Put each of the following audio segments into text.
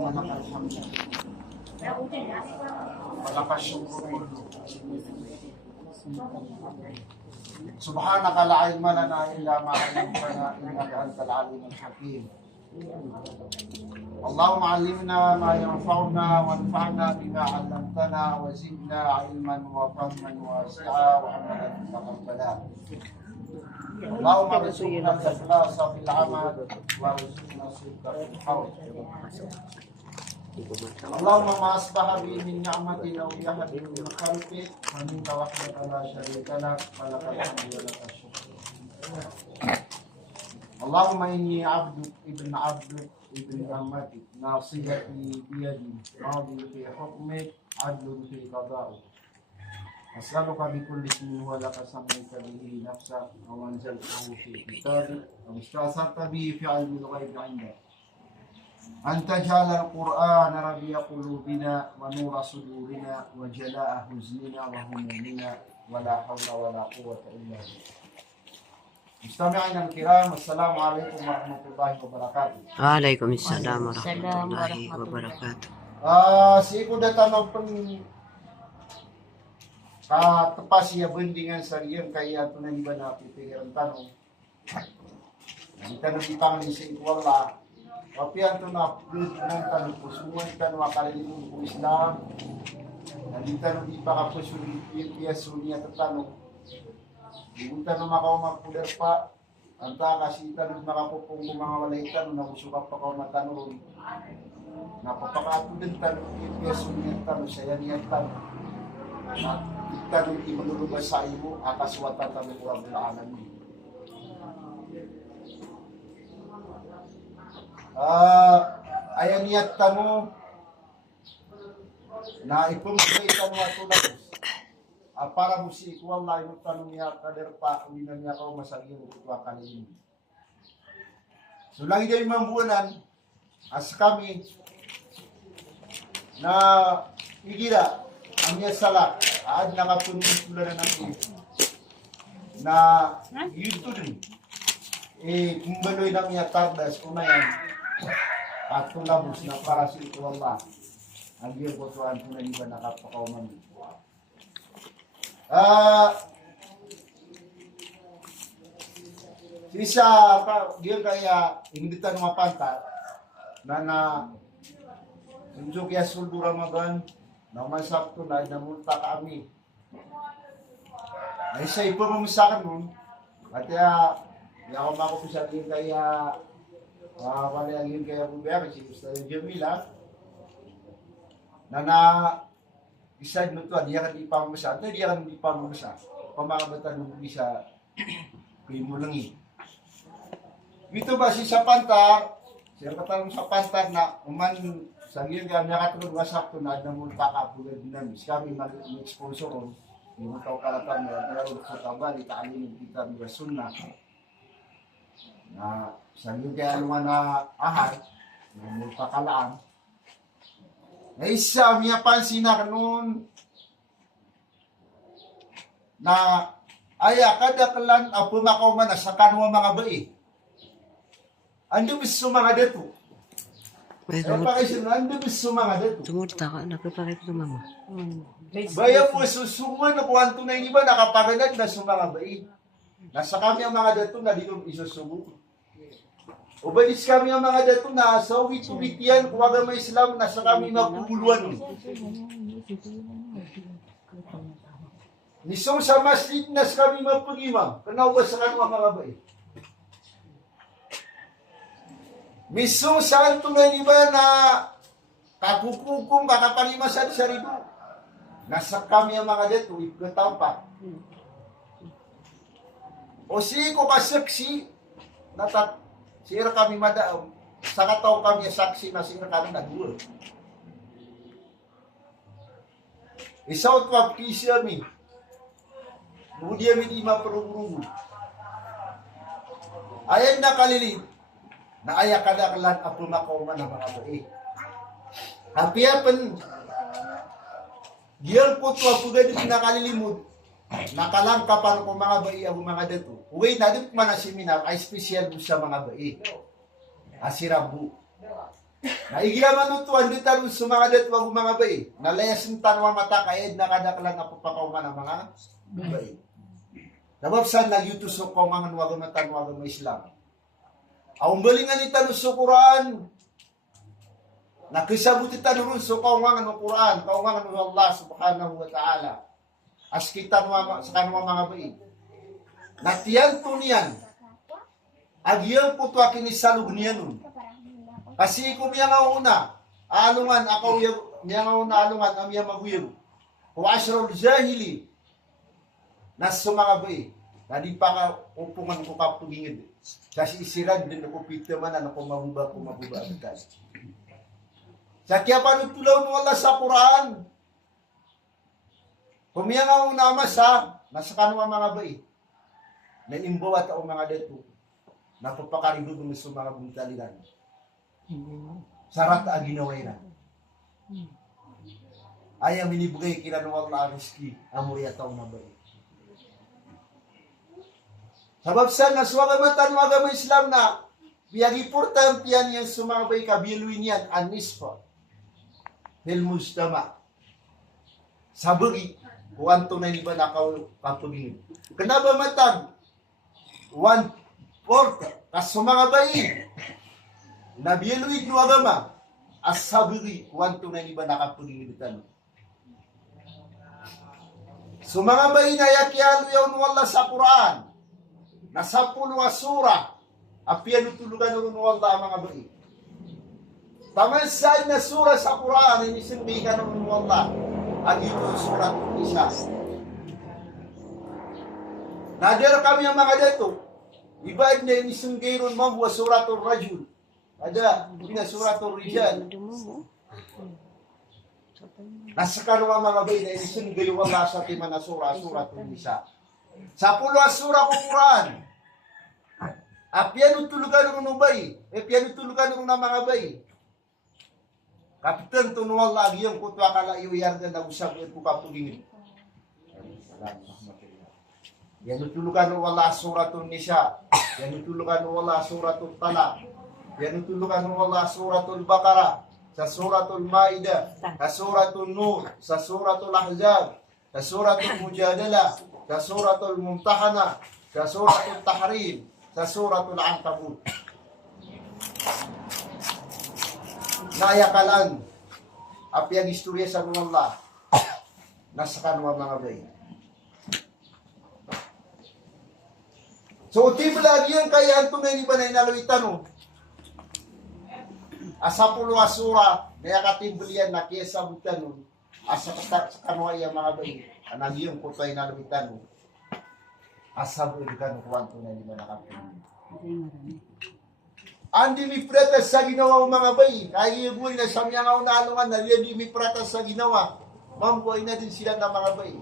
ولك الحمد ولك الشكر سبحانك لا علم لنا إلا ما علمتنا إنك أنت العليم الحكيم اللهم علمنا ما ينفعنا وانفعنا بما علمتنا وزدنا علما وفهما واسعا وعملا متقبلا اللهم ارزقنا الإخلاص في العمل وارزقنا الصدق في القول اللهم ما أصبح بي من نعمة أو بأحد من خلقك فمنك وحدك لا شريك لك فلك الحمد ولك الشكر اللهم إني عبدك ابن عبدك ابن أمتك ناصيتي بيدي ماضي في حكمك عدل في قضائك أسألك بكل اسم هو لك سميت به نفسك أو أنزلته في كتابك أو استأثرت به في علم الغيب عندك أن تجعل القرآن ربيع قلوبنا ونور صدورنا وجلاء حزننا وهمومنا ولا حول ولا قوة إلا بك. مستمعينا الكرام السلام عليكم ورحمة الله وبركاته. وعليكم السلام ورحمة الله وبركاته. Siku datang pun tepas ya bendingan sarian kaya tunan bana pipiran tanong. Kita nabi pangan si wala. Tapi anto na upload ng tanong po semua tanong akalimun po Islam. Nandito nabi pa ka po sulipiya sunya tanong. Kita na makaumapuder pa. Anta kasi tanong makapupong mga walaitan na usukap pa kao matanong. Napapakato din tanong pipiya sunya tanong saya niya tanong. Kita nabi manulubas sa imo akaswatan tanong kurang bilaanan mo. Ayan niya tamo na ipumulay tamo ato na para mo si ikuwang na yung tanong niya kader pa uminan niya kao masaging utwa kanilin. So lagi din mambuanan as kami na igira ang niya sala aad nakapunin pula na namin na yun din kumbaloy lang niya tardas una yan at tulabos na para sa ito Allah ang diyo po tuan po na iba nakapakauman sisa diyo kaya hindi tanong mapanta na unjuk ya suldu Ramadan naman sabto na namunta kami ay sa ipo mamisakan mo at ya ako makupisa din kaya palayagin kaya Rubia si Ustaz Jamila na isad mo ito, diya kan di pamamasa ito, diya kan di pamamasa pamabatan mo bisa kay mulangi ito ba si Sapanta siya katanong sa Panta na uman sa ngayon kaya niya katulog wasap ito na namulta ka pula dinamis kami mag-sponsor ron yung tao kalatan na pero sa tabali kaanin kita mga sunna na sa ngayon kaya naman na ahad namulta ka lang ay isa miya pansin na kanon na aya kada kalan pumakaw man sa kanwa mga bai ando bis mga deto ando bis mga deto Tumurta ka, nakapakita ito mama. baya po susungan na kuwanto na yung iba nakapagandad na mga bai nasa kami ang mga deto na dito isusubo ubalis kami ang mga dato na sa wit-wit yan, kung aga may Islam, nasa kami mapupuluan. Nisong sa masjid, nas kami mapag-imam. Kanaw ba sa kanwa mga bae? Misong saan tunay ba na kakukukong kakapalimasan sa ribo? Nasa kami ang mga dato, ipagtampa. O si ko kasaksi, natat sira kami madaw, sa kataw kami saksi na sira kami nagul. Isaw twap kisya mi. Budia mi di maperungurungu. Ayan na kalilid, na ayak kadaklan apo makauman ng mga bae. Hapiapan, diyan po twap po gani pinakalilimod, nakalangkapan ko mga bae ang mga dato. Uwi na din man ang seminar ay special sa mga bae. Asirabu. Naigiyaman ito, hindi tarong sumangadat wag mga bay. Nalayasin tanwa mata kaed nakadaklan na papakauman ang mga bay. Nababsan nagyutusok ko mga wag matanwag mo Islam. Ang galingan ni tanong sa Quran. Nakisabuti tanong sa kaumangan ng Quran, kaumangan ng Allah subhanahu wa ta'ala. As kita sa kanwa mga bay. Natiyan to niyan. Agiyang puto akinisalog niya nun. Kasi kung miya nga una, alungan, ako miya nga una alungan, ang miya maguyog. Kung asyrol jahili, nasa mga bay, nadi pa ka upungan ko kapugingid. Kasi isirad din ako pitaman, ano ko mabuba agad. Sa kaya panutulaw mo Allah sa Quran. Kung miya nga una masa, nasa kanwa mga bay, na imbawat ako mga deto, napapakarido dun sa mga buntaligan. Sarat ang ginaway na. Ayaw minibugay kinanawag na ariski amoy ataw na bay. Sabab sa naswagamatan magama Islam na biyagi importantiyan yan sumabay kabiluin yan anisfa hil mujtama. Sabagi kuwanto na iba na kapagin. Kenapa matang 1/4 kasumabay Nabiyaluig no agama asabiri wanto na iba nakapagilitan. So mga bay na yakyalo yaw wala sa Quran na 10 sura apian tulugan no wala mga bay. Pamansan na sura sa Quran ini sinbigan no wala ang ito surat Nisa. Nadir kami ang mga dito. Ibaid na ini sunggiron mo wa suratul Rajul. Ada bina suratul Rijal. Nasa kanwa mga bay na inisin gayo wala sa timana suratul Nisa. Sa 10 sura ko Quran. Apian utulugan ng bay. Apian utulugan ng mga bay. Kapitan to wala lagi yung kutwa kala iyar na usab ko kapugin. Yan utulugan ng wala suratul Nisa. Yan utulugan ng wala suratul Talaq. Yan itulukan mo Allah suratul Baqarah, sa suratul Maidah, sa suratul Nur, sa suratul Ahzab, sa suratul Mujadalah, sa suratul Mumtahana, sa suratul Tahrim, sa suratul Ankabut. Nayakalan, api ang istorya sa Allah, nasa kanwa mga bay. So, lagi yan kaya ang tunay ni ba na inaloitan mo? Asa pulo asura, kaya katimbulian na kaya sabutan nun. Asa sa kanwa iya mga bay, anang yung kutay na lumitan nun. Asa bulikan kuwanto na di ba nakapin. Andi mi pratas sa ginawa mga bay, kaya yung buhay na samyang ako naalungan na liyan di mi pratas sa ginawa. Mambuhay na din sila ng mga bay.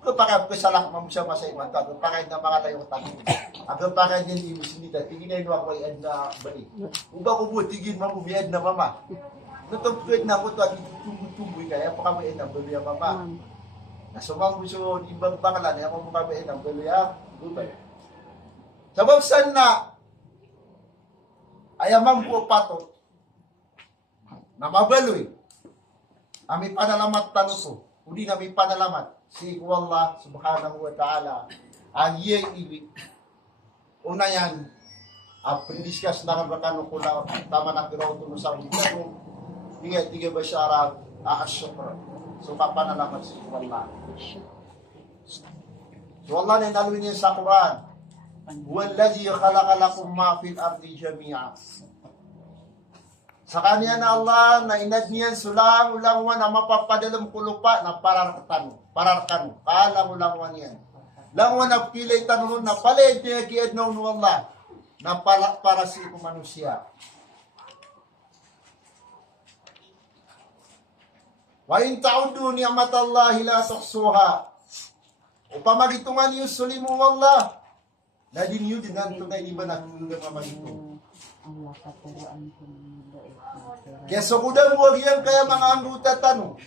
Kapag kasalak mamusya masay mata, kapag na mga tayo tanong. Agam pakay din yung sinita, tigin na yun ako ay na bali. Uba ko po, tigin mamubiyad na mama. Natapagod na ako ito, at tumbuy kaya pa kami na bali ang mama. Nasumang gusto, ibang bakalan, kaya mo kami na bali ang gubay. Sabab saan na, ayamang po pato, na mabaloy, ami panalamat tanong to, uli na may panalamat. Si Allah subhanahu wa ta'ala ang iyang ibig. Una yan, pendiskas na kabakano ko na tama na kiraw ito sa ulitan mo. Tiga ba siya arang aasyokra. So kapanalamat si Allah. So Allah na inaluin niya sa Quran. Huwallazi khalaqa lakum ma fil ardi jami'a. Sa kanya na Allah na inad niyan sulang ulangwan na mapapadalam kulupa na pararkan, kalang ulangwan yan. Langwan na pilay tanong na palid niya kiad na Allah na para si manusia. Wa in ta'udu ni'matallahi la tuhsuha. Upamagitungan niyo sulimu Allah. Na din yun din ang tunay di ba natulungan mamagitung. Allah katuruan ko Kaya sukudan mo yan kaya mga angguta tanong.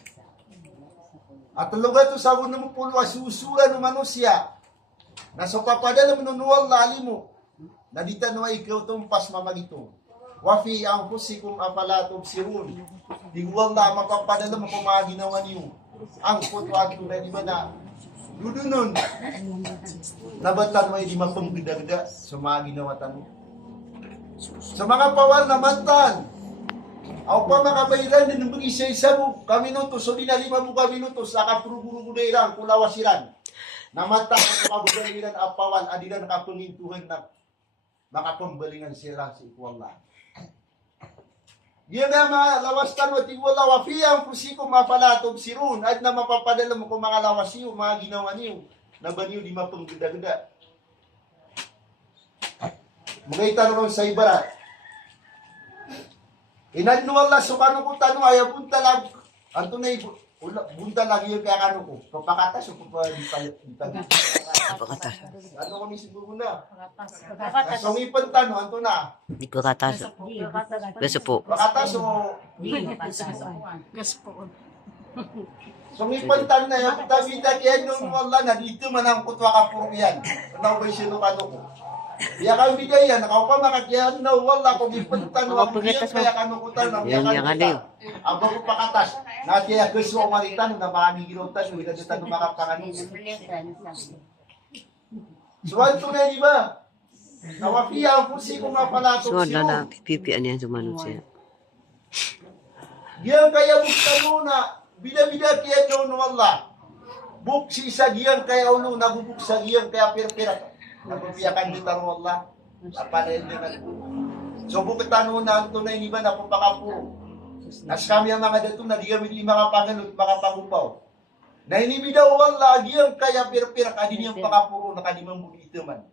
At lugar to sabon na mo pulo asusura ng manusia. Na so papadala mo nunuwal lali mo. Na di tanong ikaw tumpas mamagito. wa fi anfusikum afala tubsirun. Di wala mapapadala mo kung mga ginawa niyo. Ang kutwa tunay di ba na dudunon. Nabatan mo di mapagdagda sa mga ginawa tanong. Sa mga pawal na mantan, ako pa makabayilan din ng isa-isa mo, kami nutos, so dinalima mo kami nutos, nakapurugurugudairan, kulawasiran. Namata ang kabugayiran ang pawal, adilan nakapungintuhan na makapambalingan sila si Ikwala. Yan na mga lawas tanwa, tiwala wafiyang pusiko mapalatob sirun, at na mapapadala mo kung mga lawas niyo, mga ginawa niyo, na ba niyo di mapagdagda. Mga itanong sa ibarat. Inanuwala so kano ko tanong ay bunta lag. Anto na bunta lagi yung kaya kano ko. Papakatas o papalitan. Pagkatas. Ano ko ni siguro na. So ipan tanong anto na. Di pagkatas. Beso po. Pakatas o Gas po. so ipan tanong na yung tabita kaya nung wala na dito man ang kutwa ka puro yan. Ano ba sino kano ko. Kaya kang bigay yan, ako pa makakyan na wala kung ipuntan mo ang biyan, kaya kanukutan ng Yan, yan, aliw. ang bago pakatas, na kaya gusto ang maritan, na makangigilotan, winagatan ng mga panganin. So, ito na, di ba? Nawafiya ang pusi kung mapalatok So, siyo. na pipipian yan sumanod siya. Yan kaya bukta muna, bida-bida kaya doon wala. Buksi sa giyan kaya ulo, nabubuksa giyan kaya pira-pira. Napapiyakan kita ro Allah. Apalain dengan. So bukitan mo na ang tunay ni ba na papakapuro. As kami ang mga dato na di kami di mga panganot, mga pangupaw. Na inimi daw Allah, giyang kaya pira-pira kadin yung pakapuro na kadimang muli ito man.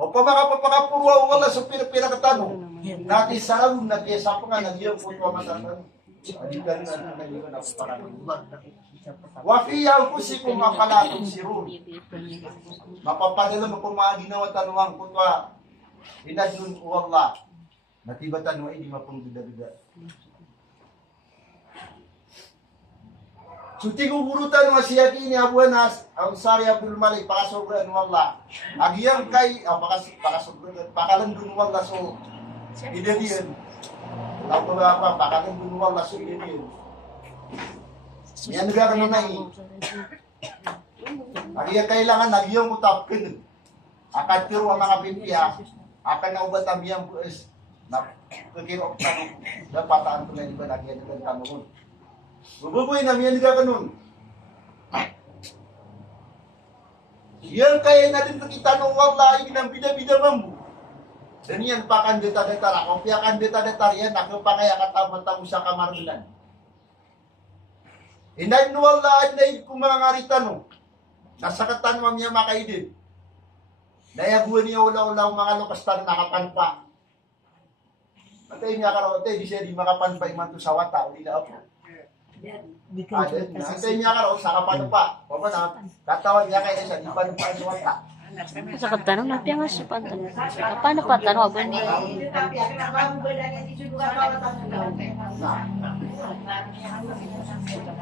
O pa mga papakapuro wala sa pira-pira katano. Nati sarang nag-iesa pa nga nagyang puto matatan. Adigan na naliwan ako parang. Wafiya ko si kung mapalatong si Ron. Mapapadala mo kung mga ginawa tanuang kutwa. Inadun ko Allah. Natibatan mo ay di mapangguda-guda. So tigugurutan mo siya kini abuanas. Ang sari Abdul Malik. Pakasobran mo Allah. Agiyang kay. Pakasobran. Pakalandun mo Allah. So idadiyan. Ako ba pa. Pakalandun mo Allah. So idadiyan. Yan nga ka na Ariya kailangan nagyong utapkin. Akan tiro ang mga pimpiya. Akan na ubatam yang bues. Na kekiro tanong. Dapataan ko na di ba nagyan ng tanong. Bububuy na yan nga kanun. Yan kaya natin nakitanong wala ng bida-bida mambu. Dan yan pakan deta-deta. Kopiakan deta-deta yan. Nakapakaya katamang-tamo sa kamarmilan. Inanuwalaan na kung mga ngaritano. Nasakatan mo niya makaidin. Nayaguan niya ula-ula mga lokastan nakapanpa. Matay niya karote, di siya di makapanpa iman to sa wata. Uli na ako. Matay niya karote, sa kapanpa. Papa na, katawan niya kayo siya, di panpa sa wata. Sa katanong natin nga siya pantanong. Paano patanong? Abang ni...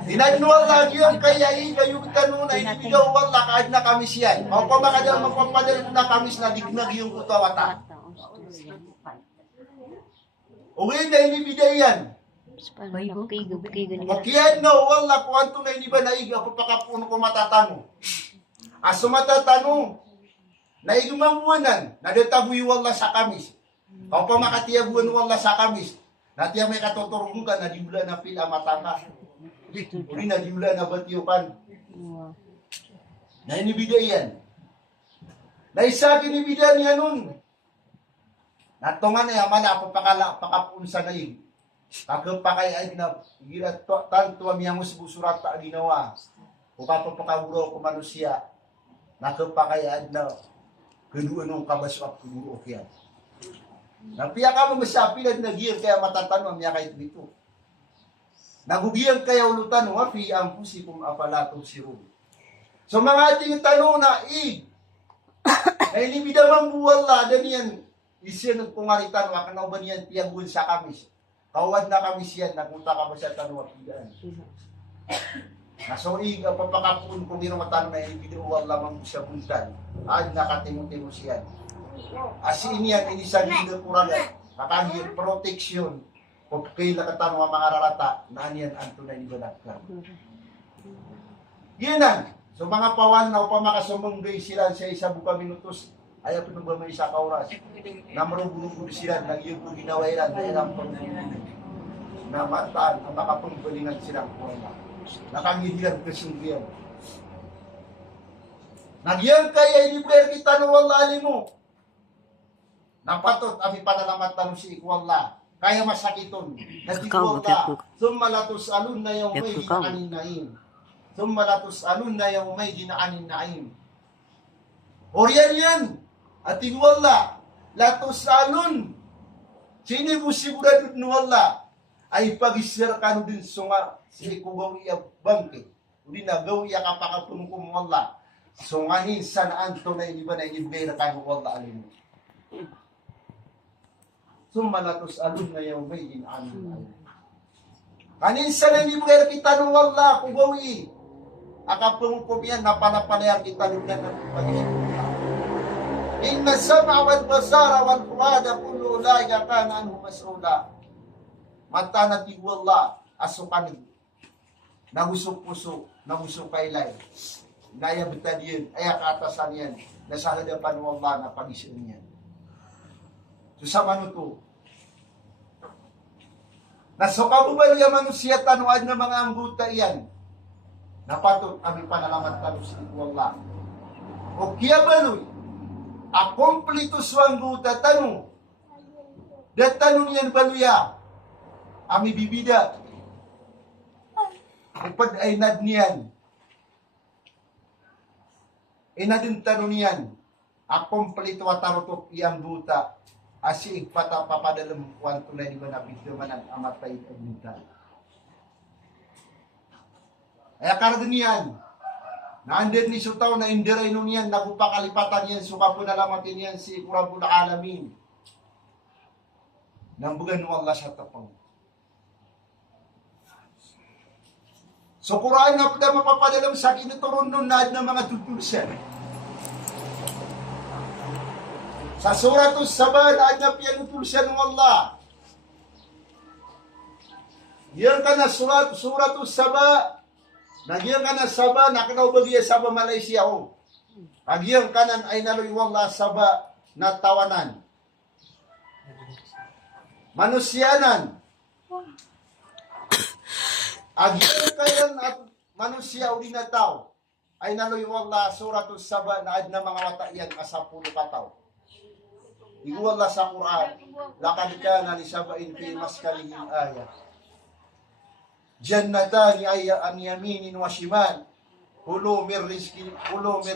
Inanuwal lagi yung kaya yung tanong na inibigaw wala kahit na kamis yan. O pa makadal magpapadal na kamis na dignag yung kutawata. Uwi na inibigay yan. Makiyan na wala kung anto na iniba na iga pagpakapuno ko matatanong. Aso matatanong. Naigumamuanan, nadatabuy wala sa kamis. O pa makatiyabuan wala sa kamis. Natiya may katotorong ka na dimula na pila matanga. Uli na dimula na batiyukan. Na inibigay yan. Na isa kinibigay niya nun. Natungan na yaman na pakapunsa na yun. Kakapakay ay tanto amiyang surat ta ginawa. O kapapakaguro ko manusia. Nakapakay ay na kedua nung kabaswap kuduro yan. Napiya ka mo masapilan na giyang kaya matatanong niya kahit dito. Nagugiyang kaya ulutan wa fi ang pusi kung apalato sirum. So mga ating tanong na ay libida mambuwala dan yan isyan ng pungaritan wa kanaw ba niyan tiyagun sa kamis. Kawad na kamis yan nagunta ka ba sa tanong apidan. Nasoig ang papakapun kung niro matanong na libida wala mang siya buntan. Ay nakatimong-timong siyan. Asin yan, inisang hindi kuragan. kakangir proteksyon, o kaila katano ang mga rarata, na aniyan ang tunay ni Balakar. Yan. So mga pawan na upang makasumunggay sila sa isa buka minutos, ayaw po ba may isa ka oras, na marubulubog sila, nagyong po ginawairan, dahil ang na mataan ang makapunggalingan silang kuwala. Nakangidilan kasunggiyan. Nagyang kaya iniber kita no wala mo. Napatot abi panalamat tanong si ikwala. Kaya masakiton. Nagtiwala. Sumalatos alun na yung may ginaanin naim. Sumalatos alun na yung may ginaanin naim. Oryan yan. At ikwala. Latos alun. Sinibusigurado no wala. Ay pag-isir ka no din sunga si kugaw iya bangke. Uli na gaw iya kapakapunong kumwala. Sungahin sanaan to na iniba na inibera ka no wala alin. Sumalatos alun na yung may ginaanin. Kaninsa na inibera kita no wala kugaw iya. Akapung kumiyan napalapalayar kita no na pag-isir. Inna sama wal basara wal fuada kullu ulaika kana anhu mas'ula. Mata na tiwala asukan nagusok puso nagusok kailay naya betad yun ay katasan yan nasa hadapan ng Allah na pag-isin yan. So sa manuto nasukabubal yung manusia tanuad ng mga angguta yan napatot kami panalamat talo sa Allah o kaya baloy akomplito sa angguta tanu datanong yan baluya ami bibida upad ay nad niyan inadin tanong niyan akomplito atarutok iyang buta asi igpata papadalam kwanto na di ba nabidyo man ang amatay at buta ay akarado niyan naandir ni sutaw na indiray nun yan nagupakalipatan yan suka po nalamatin yan si Rabbul Alamin nambugan mo Allah sa tapang. So Quran na pala mapapadalam sa kinuturon nun na ng mga tutulsan. Sa suratul Saba na na pinutulsan ng Allah. Yan ka na suratul Saba. Nagyan ka na Saba, nakanaw ba diya Saba Malaysia o. Nagyan ka na ay naloy Allah Saba na tawanan. Manusyanan. Agyan kayan at manusia uli na tao ay naloy wala suratul Saba na ad na mga wataiyan asapulo kataw. Iguwala sa Quran, lakad kana li sabain fi maskalihim ayat. Jannatani ay an yaminin wa shimal. Kulu min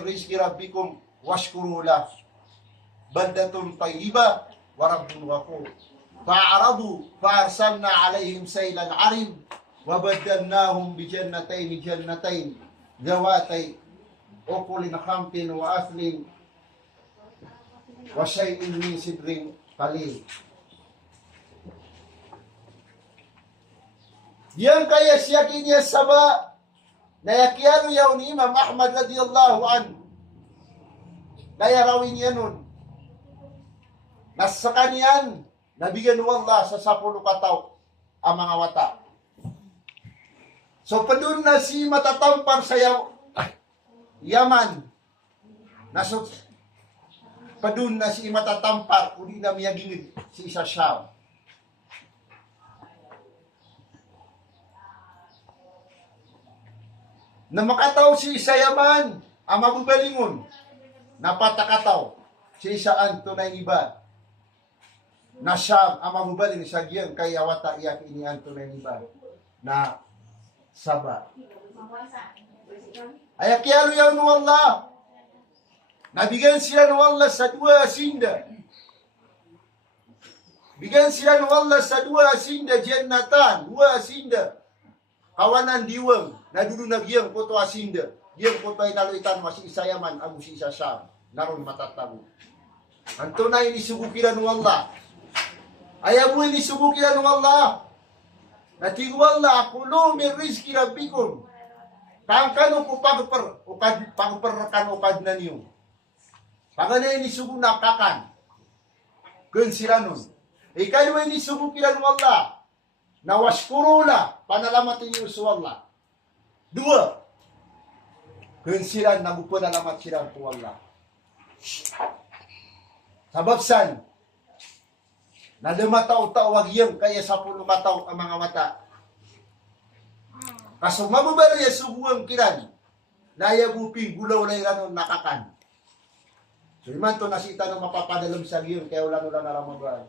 rizki rabbikum washkuru lah. Baldatun tayyiba wa rabbun ghafur. Fa'aradu fa'arsalna alaihim saylan arim. وَبَدَّلْنَاهُمْ بِجَنَّتَيْنِ ذَوَاتَيْ أُكُلٍ خَمْطٍ وَأَثْلٍ وَشَيْءٍ مِّن سِدْرٍ قَلِيلٍ. Yang kaya siya kiniya Saba na yakyano yaw ni Imam Ahmad radiyallahu anhu kaya rawin yan nun nasa kanyan nabigyan ng Allah sa 10 kataw ang mga wata. So, padun na si matatampar sa Yaman. Naso, padun na si matatampar, uli na miyagingid si isa Sham. Na makataw si isa Yaman, ang mabubalingon, napatakataw si isa Antonay iba. Na Sham, ang mabubaling sa giyang kaya wata iyak ini Antonay iba. Na Saba. Ay akyalo yaw no Allah. Nabigyan sila no Allah sa 2 asinda. Bigyan sila no Allah sa 2 asinda jannatan, 2 asinda. Kawanan diwang, nadulo nagyang koto asinda. Diyang koto ay naluitan mo si isa Yaman, agu si isa Sham. Naroon matatago. Ang tunay ni subukiran no Allah. Ayaw mo ni subukiran no Allah. Natigwala kulo min rizki rabbikum. Kangkano ko pagperkan ukad na niyo. Pagana ini sugo nakakan. Kun sila nun. Ikaduwa ni subukilan wallah. Na washkurula, panalamatin niyo sa wallah. Dua, kensiran na bupanalamat silang po wallah. Sabab san, na lumataw-taw wagyang kaya 10 mataw ang mga mata. Kaso mababalo ya subuang kiran, naya buping gulaw na yung nakakan. So iman to nasita na mapapadalam sa giyon, kaya ulan-ulan na ramabaan.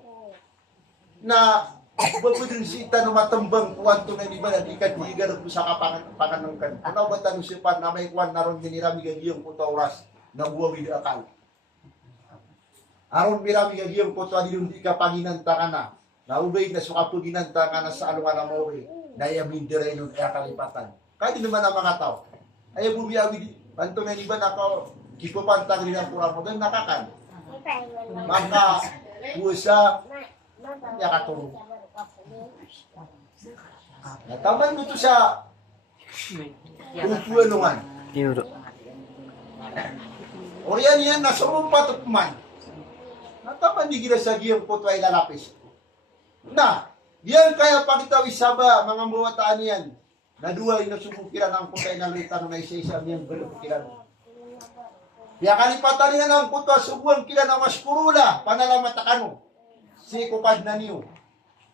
Na, babudin sita na matambang kuwanto na iba na ikat higar ko sa kapanganungkan. Ano ba tanong siya na may kuwan na ron dinirami gagiyong puto oras na buwawi na akal. Aron mirami gagiyong puto adilong di ka panginanta ka na. Naubay na suka po ginanta ka na sa alungan na maway. Nayamin diray nun kaya kalipatan. Kaya di naman ang mga tao. Ayaw bumiyawi di. Panto na iba na ka kipupantang rin ang kurang mo. Ganun nakakan. Maka pusa ya katulong. Nataman mo ito sa upuanungan. Euro. Oriyan yan, nasa umpat at man. Nataman di gila sa giyang puto ay lalapis. Na, yan kaya pagitaw isaba, mga muwataan yan. Na duwa yung nasubukiran ang puto ay nalitan na isa-isa niyang belukiran. Kaya kalipatan niya ng puto, subuang kila na maskurula, panalamatakano. Si kupad na niyo.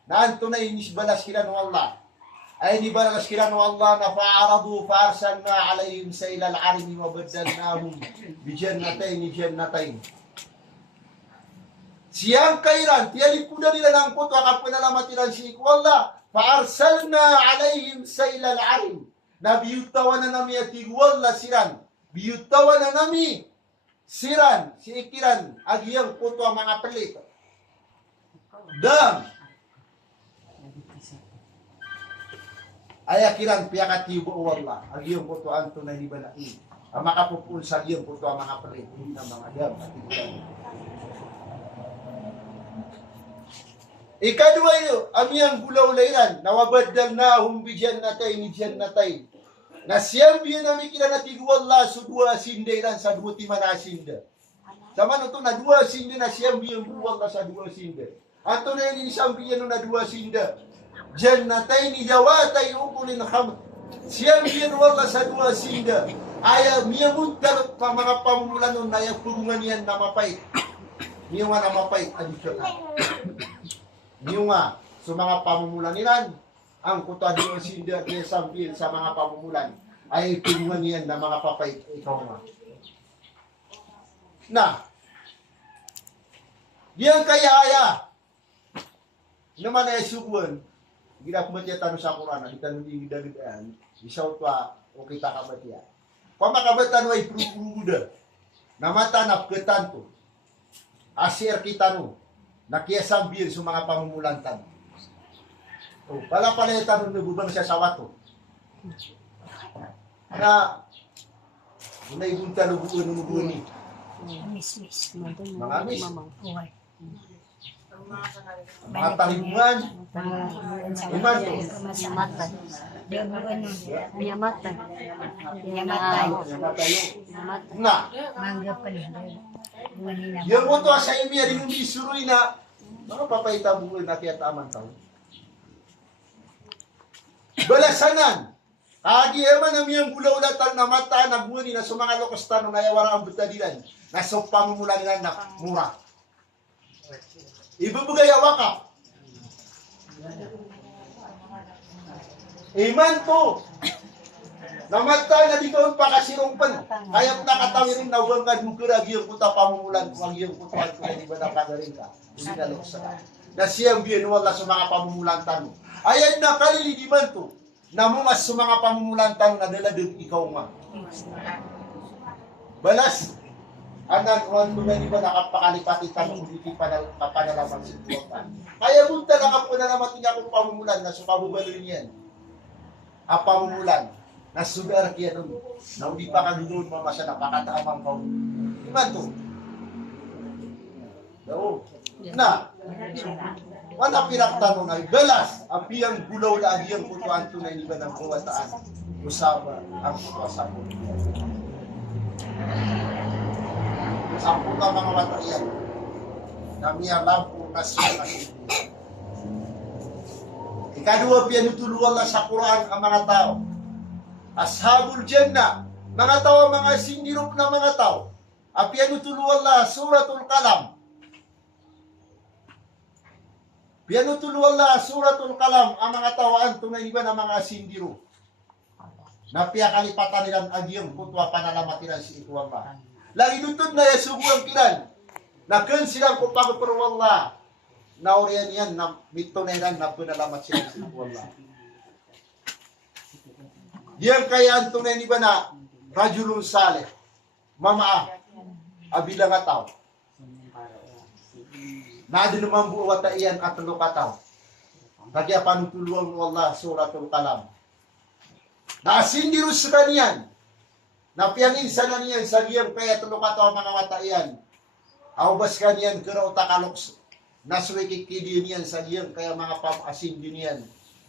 Naanto na inisbalas kila ng Allah. Ay nibalas kila ng Allah na fa'aradu fa'arsalna alayhim sa ilal arimi wa baddalnahum bijannatayn jannatain. Siyang kairan, tiyalikuda nila ng puto akap panalamat si Allah. Fa'arsalna alayhim sa ilal arim. Na biyutawan na nami at iguwala siran. Biyutawan na nami siran, si ikiran, agiyang puto ang mga pelit. Dam ay akiran piyakat tibo wallah agiyong puto anto na hibanain ang makapupul sa agiyong puto ang mga pelit hindi na mga dam at ikiran. Ikadua yun amiyang gulaw layran nawabaddal na humbijan natay ni jannatay na siyang biyan namin kila natigo wallah so dua sinde lan sa dua timanasinda sama no to na dua sinde na siyang biyan wallah sa dua sinde. Ato na yung isang biyan na dua sinda. Jannatay ni jawatay ukulin khamr. Siyang biyan wala sa dua sinda. Ayaw miyamuntalot pa mga pamumulan nun na yung purungan yan na mapait. Niyo nga na mapait. Adisyon. Niyo nga. So mga pamumulan nilan. Ang kuta dua sinda at isang biyan sa mga pamumulan. Ay purungan yan na mga papait. Ikaw nga. Na. Diyan kaya naman ay subuan, gila kumatya tanong sa Quran, di tanong di gida-gidaan, isaw pa, o kita kamatya. Pamakabatan ay prupuruda, namatanap ketanto, asir kita no, nakiyasang bir sa mga pamumulantan. O, pala yung tanong nabubang siya sa wato. Na, unaibunta lubuan ni. Mga amis. Mga talibuan. Iman to. Miyamatan. Na. Yung mo to sa imi, rin yung isuroy na mga papayta buhay na kaya taman tao. Balasanan. Agi eman ang iyong gulaw-latang na mata na buhay na sa mga lokostan na nayawarang ang betadilan na sa pamumulan nila na mura. Ibubugay awaka. Iman to. Namata na dito ang pakasirungpan. Kaya nakatawirin na huwag ka nukura giyong puta pamumulan. Huwag giyong puta kaya di ba nakagarin ka. Hindi na luksa ka. Na siyang biyan wala sa mga pamumulan tanong. Ayan na kaliligiman to. Namungas sa mga pamumulan tanong na daladun ikaw nga. Balas. Anak, kung ano ba nakapakalipati tanong hindi kapanalaman sa tuwapan. Kaya bunta na ka po na naman niya akong pamumulan na sukabubalin yan. Ang pamumulan na sugar kaya nun. Na hindi pa kanunod mo masya napakataamang kau. Iman to. Dao. Na. Wala pinaktanong ay galas. Ang piyang gulaw na agiyang kutuan to na iniba ng kuwataan. Usaba ang kuwasa mo. Sampu ka mga material na miya lampu lunas sa kasindi. Ikadua, pinutulu Allah sa Quran ang mga tao. Ashabul Jannah, mga tao, mga sindirup na mga tao. Pinutulu Allah suratul Qalam. Pinutulu Allah suratul Qalam ang mga tao ang tunay ba na mga sindirup. Na kalipatan nilang agyong kutwa panalamat nila si Iku Allah. Lagi nutod na yasuguang kiran. Na kun silang kupagparo Allah. Na oriyan yan na mito na ilan na panalamat sila si Iku Allah. Diyan kaya ang tunay ni ba na rajulun saleh. Mamaa. Abila nga tao. Na di naman buwata iyan at lukataw. Kaya panutuluan mo Allah suratul Qalam. Nasindirus sa kaniyan. Napiangin sa kaniyan sa giyang kaya tulukataw mga mata iyan. Aubas kaniyan kira utakaloks. Naswikikidi niyan sa giyang kaya mga pamasin din yan.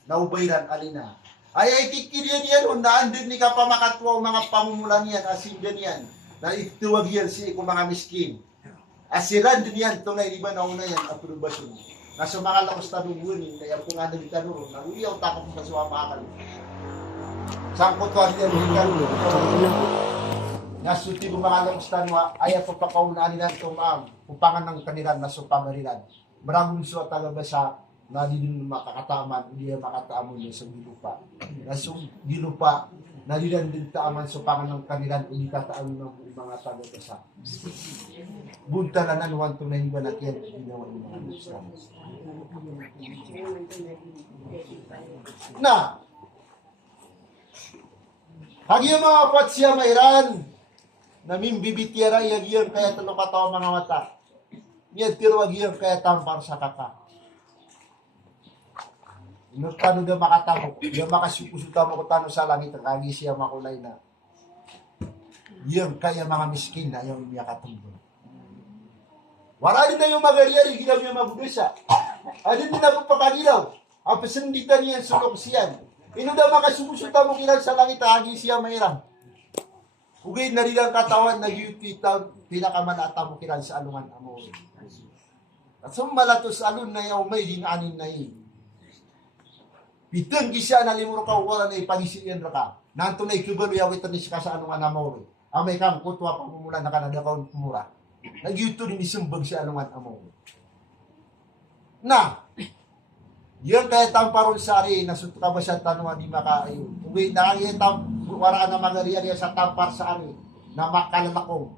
Naubayran alina. Ay kikidi yan o naandin ni ka pamakatwa mga pamumulan yan asin din yan. Na ituwag yan si Iku mga miskin. Asiran din yan tunay di ba nauna yan aprobasyon. Nasa mga lakas tanubunin kaya kung ano di tanuro naluyaw takot sa suwamakal. Sangkot ko ang diyan nasuti ko mga lakas tanwa ayat pa pakaunaan nila tumam upangan ng kanilang nasupamarilan. Maraming suwa talaga sa na di din makakataman, hindi makataamon niya sa gilupa. Naso gilupa, na di din taaman sa pangan ng kanilang hindi kataamon ng mga talaga sa. Bunta na nanuwan to na iba natin ginawa ng mga Islam. Na, hagi yung mga patsya mairan, namin bibitira iyagiyan kaya talo katawa mga mata. Niyan tiro agiyan kaya tampar sa kaka. Nagtano na makatamo, yung makasukusuta mo ko tano sa langit, kagi siya makulay na. Yung kaya mga miskin na yung iyakatumbol. Wala din na yung magaryari, ginaw yung mabudisa. Adin din na pagpapaginaw. Ang pasanditan niyan sulok siyan. Ino na makasukusuta mo kilang sa langit, kagi siya mayroon. Ugay na rin ang katawan na yuti pinakamalata mo kilang sa alungan amo. At sumalatos alun na yaw may hinanin na yun. Pitang gisa na limuro ka wala na ipagisiyan ra ka. Nanto na ikubalo yawit ni sa ano nga namawri. Amay kang kutwa pamumula na kanada kaun mura. Nagyuto din isumbag sa alungan amo. Na. Yan kaya tamparon sari na sutka ba siya tanong di makaayo. Uwi na ay waraan na magariya sa tampar sa ani na makalalakong.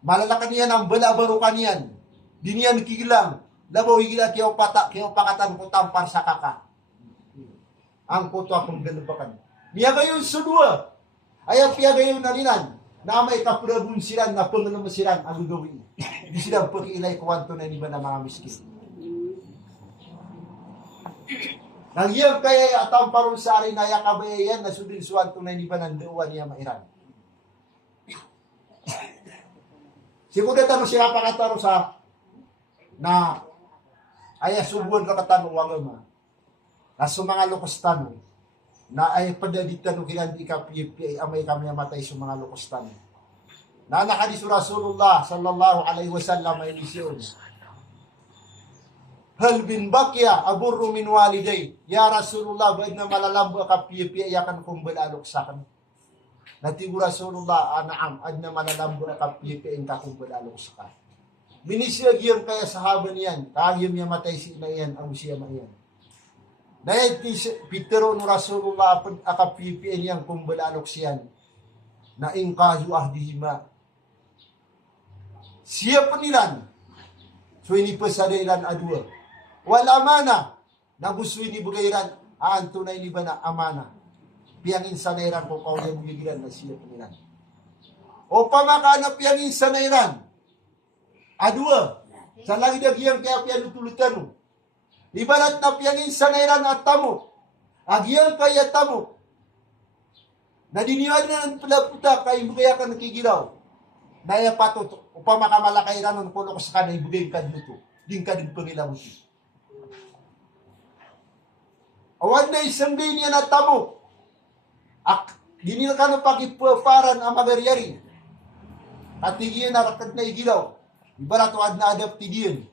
Malalakan niyan ang balabaro kaniyan. Di niyan kigilang. Labaw higila kiyaw pakatan ko tampar sa kaka. Ang kuto akong galubakan. Niya gayon sudwa. Ayaw piya gayon nalinan. Na may kaprabun silan na pangalaman silan ang gagawin. Di silang pag-iilay kuwanto na iba na mga miskin. Nagyang kaya atang paron sa arin na yakabayan na sudin suwanto na iba ng duwan niya mairan. Siguro tanong sila pakataro sa na ay subuan ka katanong wagama. Naso mga lokostan na ay padaditan ng kinandi ka PFP amay kami matay sa mga lokostan. Na nakadis Rasulullah sallallahu alaihi wasallam ay misyon. Hal bin bakya aburru min waliday. Ya Rasulullah baid na malalambo ka PFP ayakan kong balalok sa kan. Natigo Rasulullah anaam ad na malalambo ka PFP ang kong balalok sa kan. Minisiyag kaya sahaban niyan. Kagiyam niya matay si inayan ang siya maiyan. Dahil pitero no Rasulullah akapipiin yang kumbalalok siyan na ingkazu ahdihima. Siya panilan. So ini pasadilan adua. Wal amana. Na gusto ini bugayran. Aan tunay ni ba na amana. Piyangin sanayran ko kau yang bugiran na siya panilan. O pamakana piyangin sanayran. Adua. Sa lagi dagyang kaya piyanutulutan mo. Ibarat na piyangin sanayran at tamo. Agyang kaya tamo. Nadiniwag na ng palaputa kay bugaya ka nakigilaw. Daya pato, upama ka malakay ranon kuno ko sa kanay bugay ka dito. Din ka din pangilaw mo. Awan na isang day niya na tamo. Dinil ka na pakiparan ang magaryari. At tigiyan na rakat na igilaw. Ibarat wad na adapti diyan.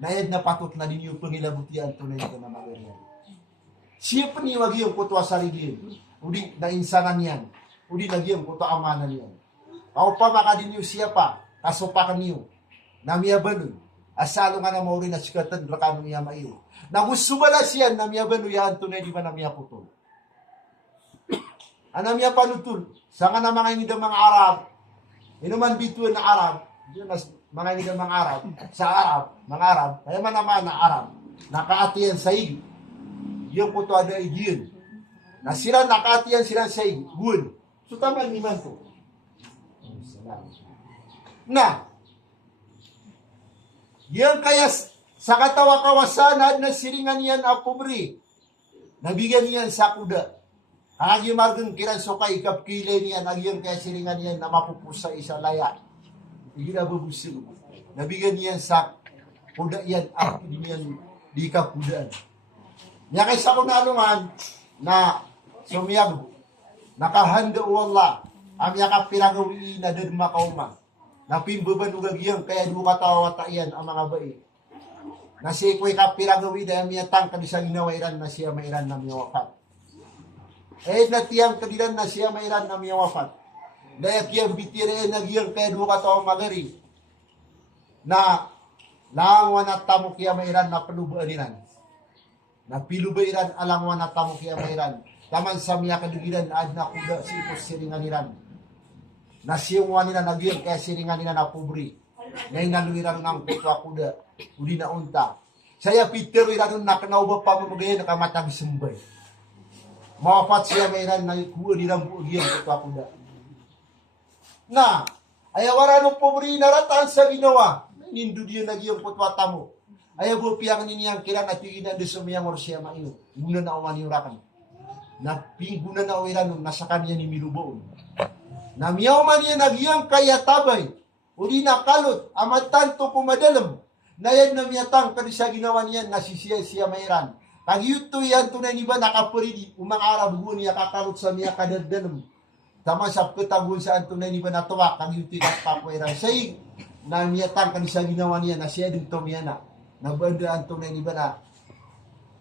Nayad na patot na ninyo pangilabutian to na ito na magarian. Siya paniwag yung kuto sarili. Udi na insanan yan. Udi nagyang kuto amanan yan. Ako pa makadinyo siya pa. Kasopakan niyo. Namiyabanon. Asalo nga na mauri na sikatan rakano niya maiyo. Nagusubala siya namiyabanon yan to na di ba namiyaputol. Anamya panutul. Sa nga na mga inidang mga Arab. Inuman bituan na Arab. Yun as mga inidang mga Arab. Sa Arab. Mga Arab. Kaya man naman na Arab. Nakaatiyan sa ig. Yung puto ada igiyan. Na sila nakaatiyan sila sa ig. Gun. So tama naman to. Na. Yung kaya sa katawa kawasan na siringan yan a pobre. Nabigyan niyan sa kuda. Agi margang kiran sokay ikap kilay niyan, agiyan kaya siringan niyan na mapupusa isa laya. Hindi na babusin. Nabigyan niyan sa kuda yan, niyan di ka kudaan. Niya kay sa kunalungan na sumiyag, nakahanda o Allah, ang yaka pinagawi na din makauma. Napimbaban ugagyan, kaya duka tawatayan ang mga bae. Nasikwe ka pinagawi na ang miyatang kadisang ginawairan na siya mairan na miyawakat. Natiyang kadilan na siya mayroon na miyawafat. Dahil kiyang bitire nagyang kaya duka to magari. Na langwan at tamo kaya mayroon na palubairan. Na pilubairan alangwan at tamo kaya mayroon. Taman sa miya kadugilan ad na kuda sipos siringan niran. Na siyungwan nila nagyang kaya siringan nila na pubri. Ngayon naluwiran ng putwa kuda. Uli na unta. Saya Peter iran na kanauba pa mamagay na kamatag sumbay. Mawafat siya mayroon na kuha nilang buugyan ito ako da. Na, ayawara nung pobre naratan sa ginawa. Nindu dia nagyang putwata mo. Ayaw piyang ninyang kirang at yung inanda sumiyang or siya maino. Guna na uman yung rakan. Na pingguna na uwiran nung nasa kanya ni Miluboon. Na miyaw man niya nagyang kaya tabay. Uli na kalot, amat tanto pumadalam. Nayad na miyatang kadi sa ginawa niya nasisiya siya mayroon. Pag yuto yan tunay ni ba nakaparidi, umang Arab gun niya kakalot sa miya kadagdanam. Tama sa katagun saan tunay ni ba natuwa, kag yuto yung kapapwera. Say, na miyatang kanisa ginawa niya na siya din to miya na. Nabandaan tunay ni ba na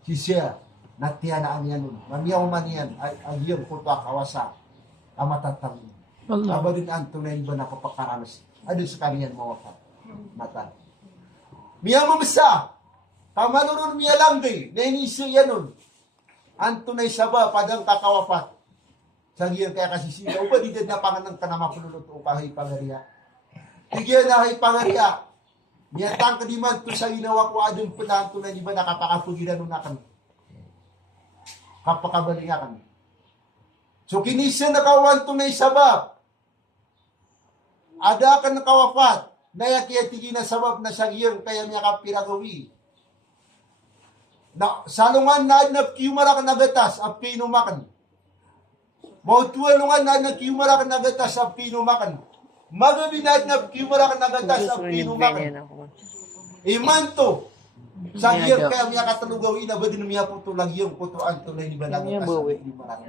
siya, natiyanaan niya nun. Mamiyaw man yan, agiyang kuta kawasa, amatatang. Abadinaan tunay ni ba nakapakaranas. Ano sa kanyan mawakat? Mata. Miya mamasa! Kamalunod miya lang din, na iniso yan nun. Antunay saba, padang kakawafat. Sagiyan kaya kasi siya, upa di na panganang ka na mapulunod o kahay pangariya. Tigyan na hay pangariya. Niyatang kadiman to sa ginawa ko adong penanto na di ba nakapakapugilan nun akan. Kapakabalingakan. So kinisa nakawan tunay sabab. Ada ka nakawafat. Naya kaya tigin na sabab na sagiyan kaya niya kapiragawi. Na salungan na nagkiumara ka nagatas at pinumakan. Mautualungan na nagkiumara ka nagatas at pinumakan. Magabi na nagkiumara ka nagatas at pinumakan. Imanto. Sa iyang kaya miya katalugawi na ba din miya puto lang yung putuan to na inibalangan ka sa pinumakan.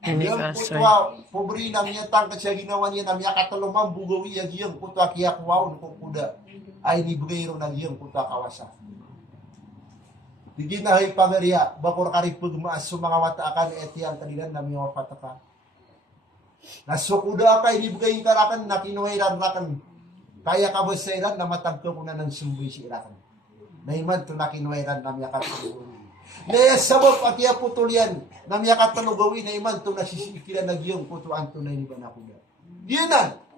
Yung putwa, pobre na miya tangkat siya ginawa niya na miya katalumang bugawi yung putwa kaya kuwaon kung kuda ay nibugayro ng yung putwa kawasa. Hindi na hay pagariya, bakor karipag maas sa mga wataakan etiyang kanilan na miyaw pataka. Nasukuda ka, inibugayin karakan, nakinuwairan rakan. Kaya kabasairan na matagto ko na ng sumboy si irakan. Naiman to nakinuwairan na miyakat talugawi. Naya sabab at iya putulyan na miyakat talugawi na iman to nasisikilan nagyong putuan to na iniba na kuda. Diyanan!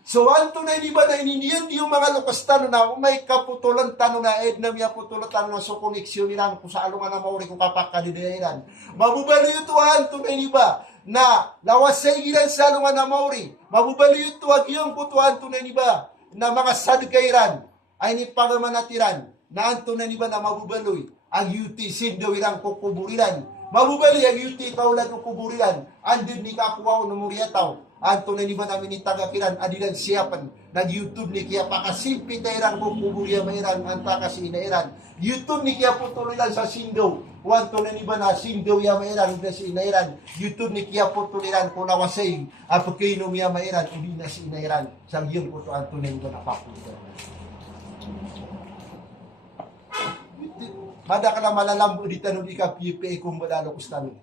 So, anto na iniba na inindiyan yung mga lukas tano na may kaputulan tano na na miya putulan tano na so koneksyon nila kung sa alungan na mauri kung kapakadidayan. Mabubali ito anto na iniba na lawas sa igilan sa alungan na mauri. Mabubali ito yung putuan to na iniba na mga sadkairan ay ni pagamanatiran na anto na iniba na mabubaloy ang yuti sindaw ilang kukuburilan. Mabubali ang yuti kaulan kukuburilan andun ni kakuwaw na muriyataw. Anto na niba namin itagakiran adilan siyapan nag-YouTube ni kaya pakasimpi tairang kukuburya mayran anta kasi inairan YouTube ni kaya putulilan sa sindaw wanto na niba na sindaw ya mayran na si inairan YouTube ni kaya putulilan kung nawasay apagkainom ya mayran uli na si inairan sa giyong puto anto na niba na papulilan Mada ka na malalambo di tanong di ka pipi kung badalo ko tanong.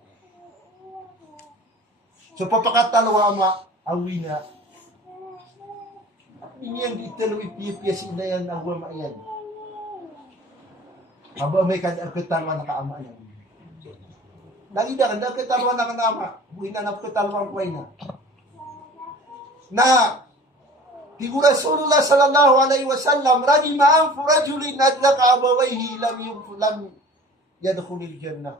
So papakatalo ama awi na. Iyan di tanong ipipi sila yan ang wama yan. Aba may katalwa na kaama yan. Lagi da kan katalwa na kanama. Buina na katalwa ko na. Na di Rasulullah sallallahu alaihi wasallam radi ma'an rajulin adlaka abawayhi lam yadkhulil jannah.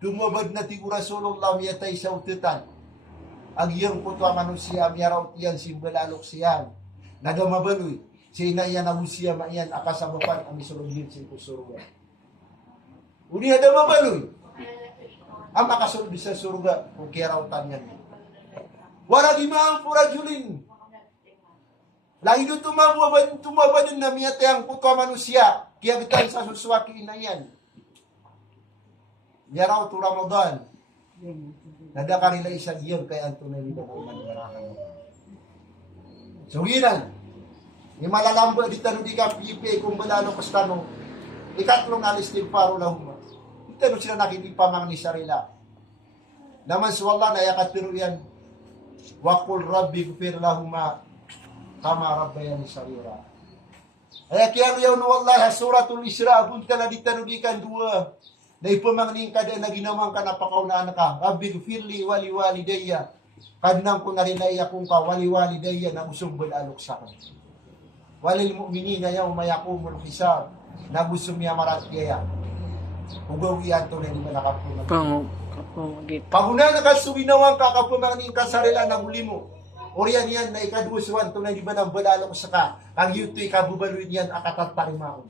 Dumabad na ti Rasulullah yatay sa ututan. Agyang puto ang manusia miyaraw tiyan simbalalok siyan. Nagamabaloy. Sina yan ang usia mayan akasabapan ang isulugin si surga. Uni ada mabaloy. Ang makasulog sa surga kung kiraw tanyan. Waragi ma'an rajulin. Lagi doon tumabad na miyate ang puto manusia. Kaya bitan sa suswaki na yan. Yaraw to Ramadan. Nada kanila isang yun kaya ang tunay nito kung manibarakan mo. So ginan. Ni malalamba di tanong di ka pipi kung balano kastano. Ikatlong alis din paro lahuma. Di tanong sila nakikipamang ni sarila. Naman sa Allah na yakatiro yan. Wakul rabbi gufir lahuma. Kama rabbayan sarira. Ay kaya yaw no wallahi suratul Isra pun kala ditanugikan dua. Dai pamangning kada na ginamang ka napakaunaan ka. Rabbi gfirli wali walidayya. Kadnang ko narinay akong ka wali walidayya na usong balalok sa kan. Walil mu'minina yawma yaqumul hisab. Na gusto miya maratiyaya. Ugaw iyan to na hindi malakapuna. Paguna na ka suwinawang kakapamangning kasarila na huli mo. Oriyan yan na ikaduswan to na di ba ng balalok sa ka. Ang yuto'y kabubaluin yan akatatarimaon.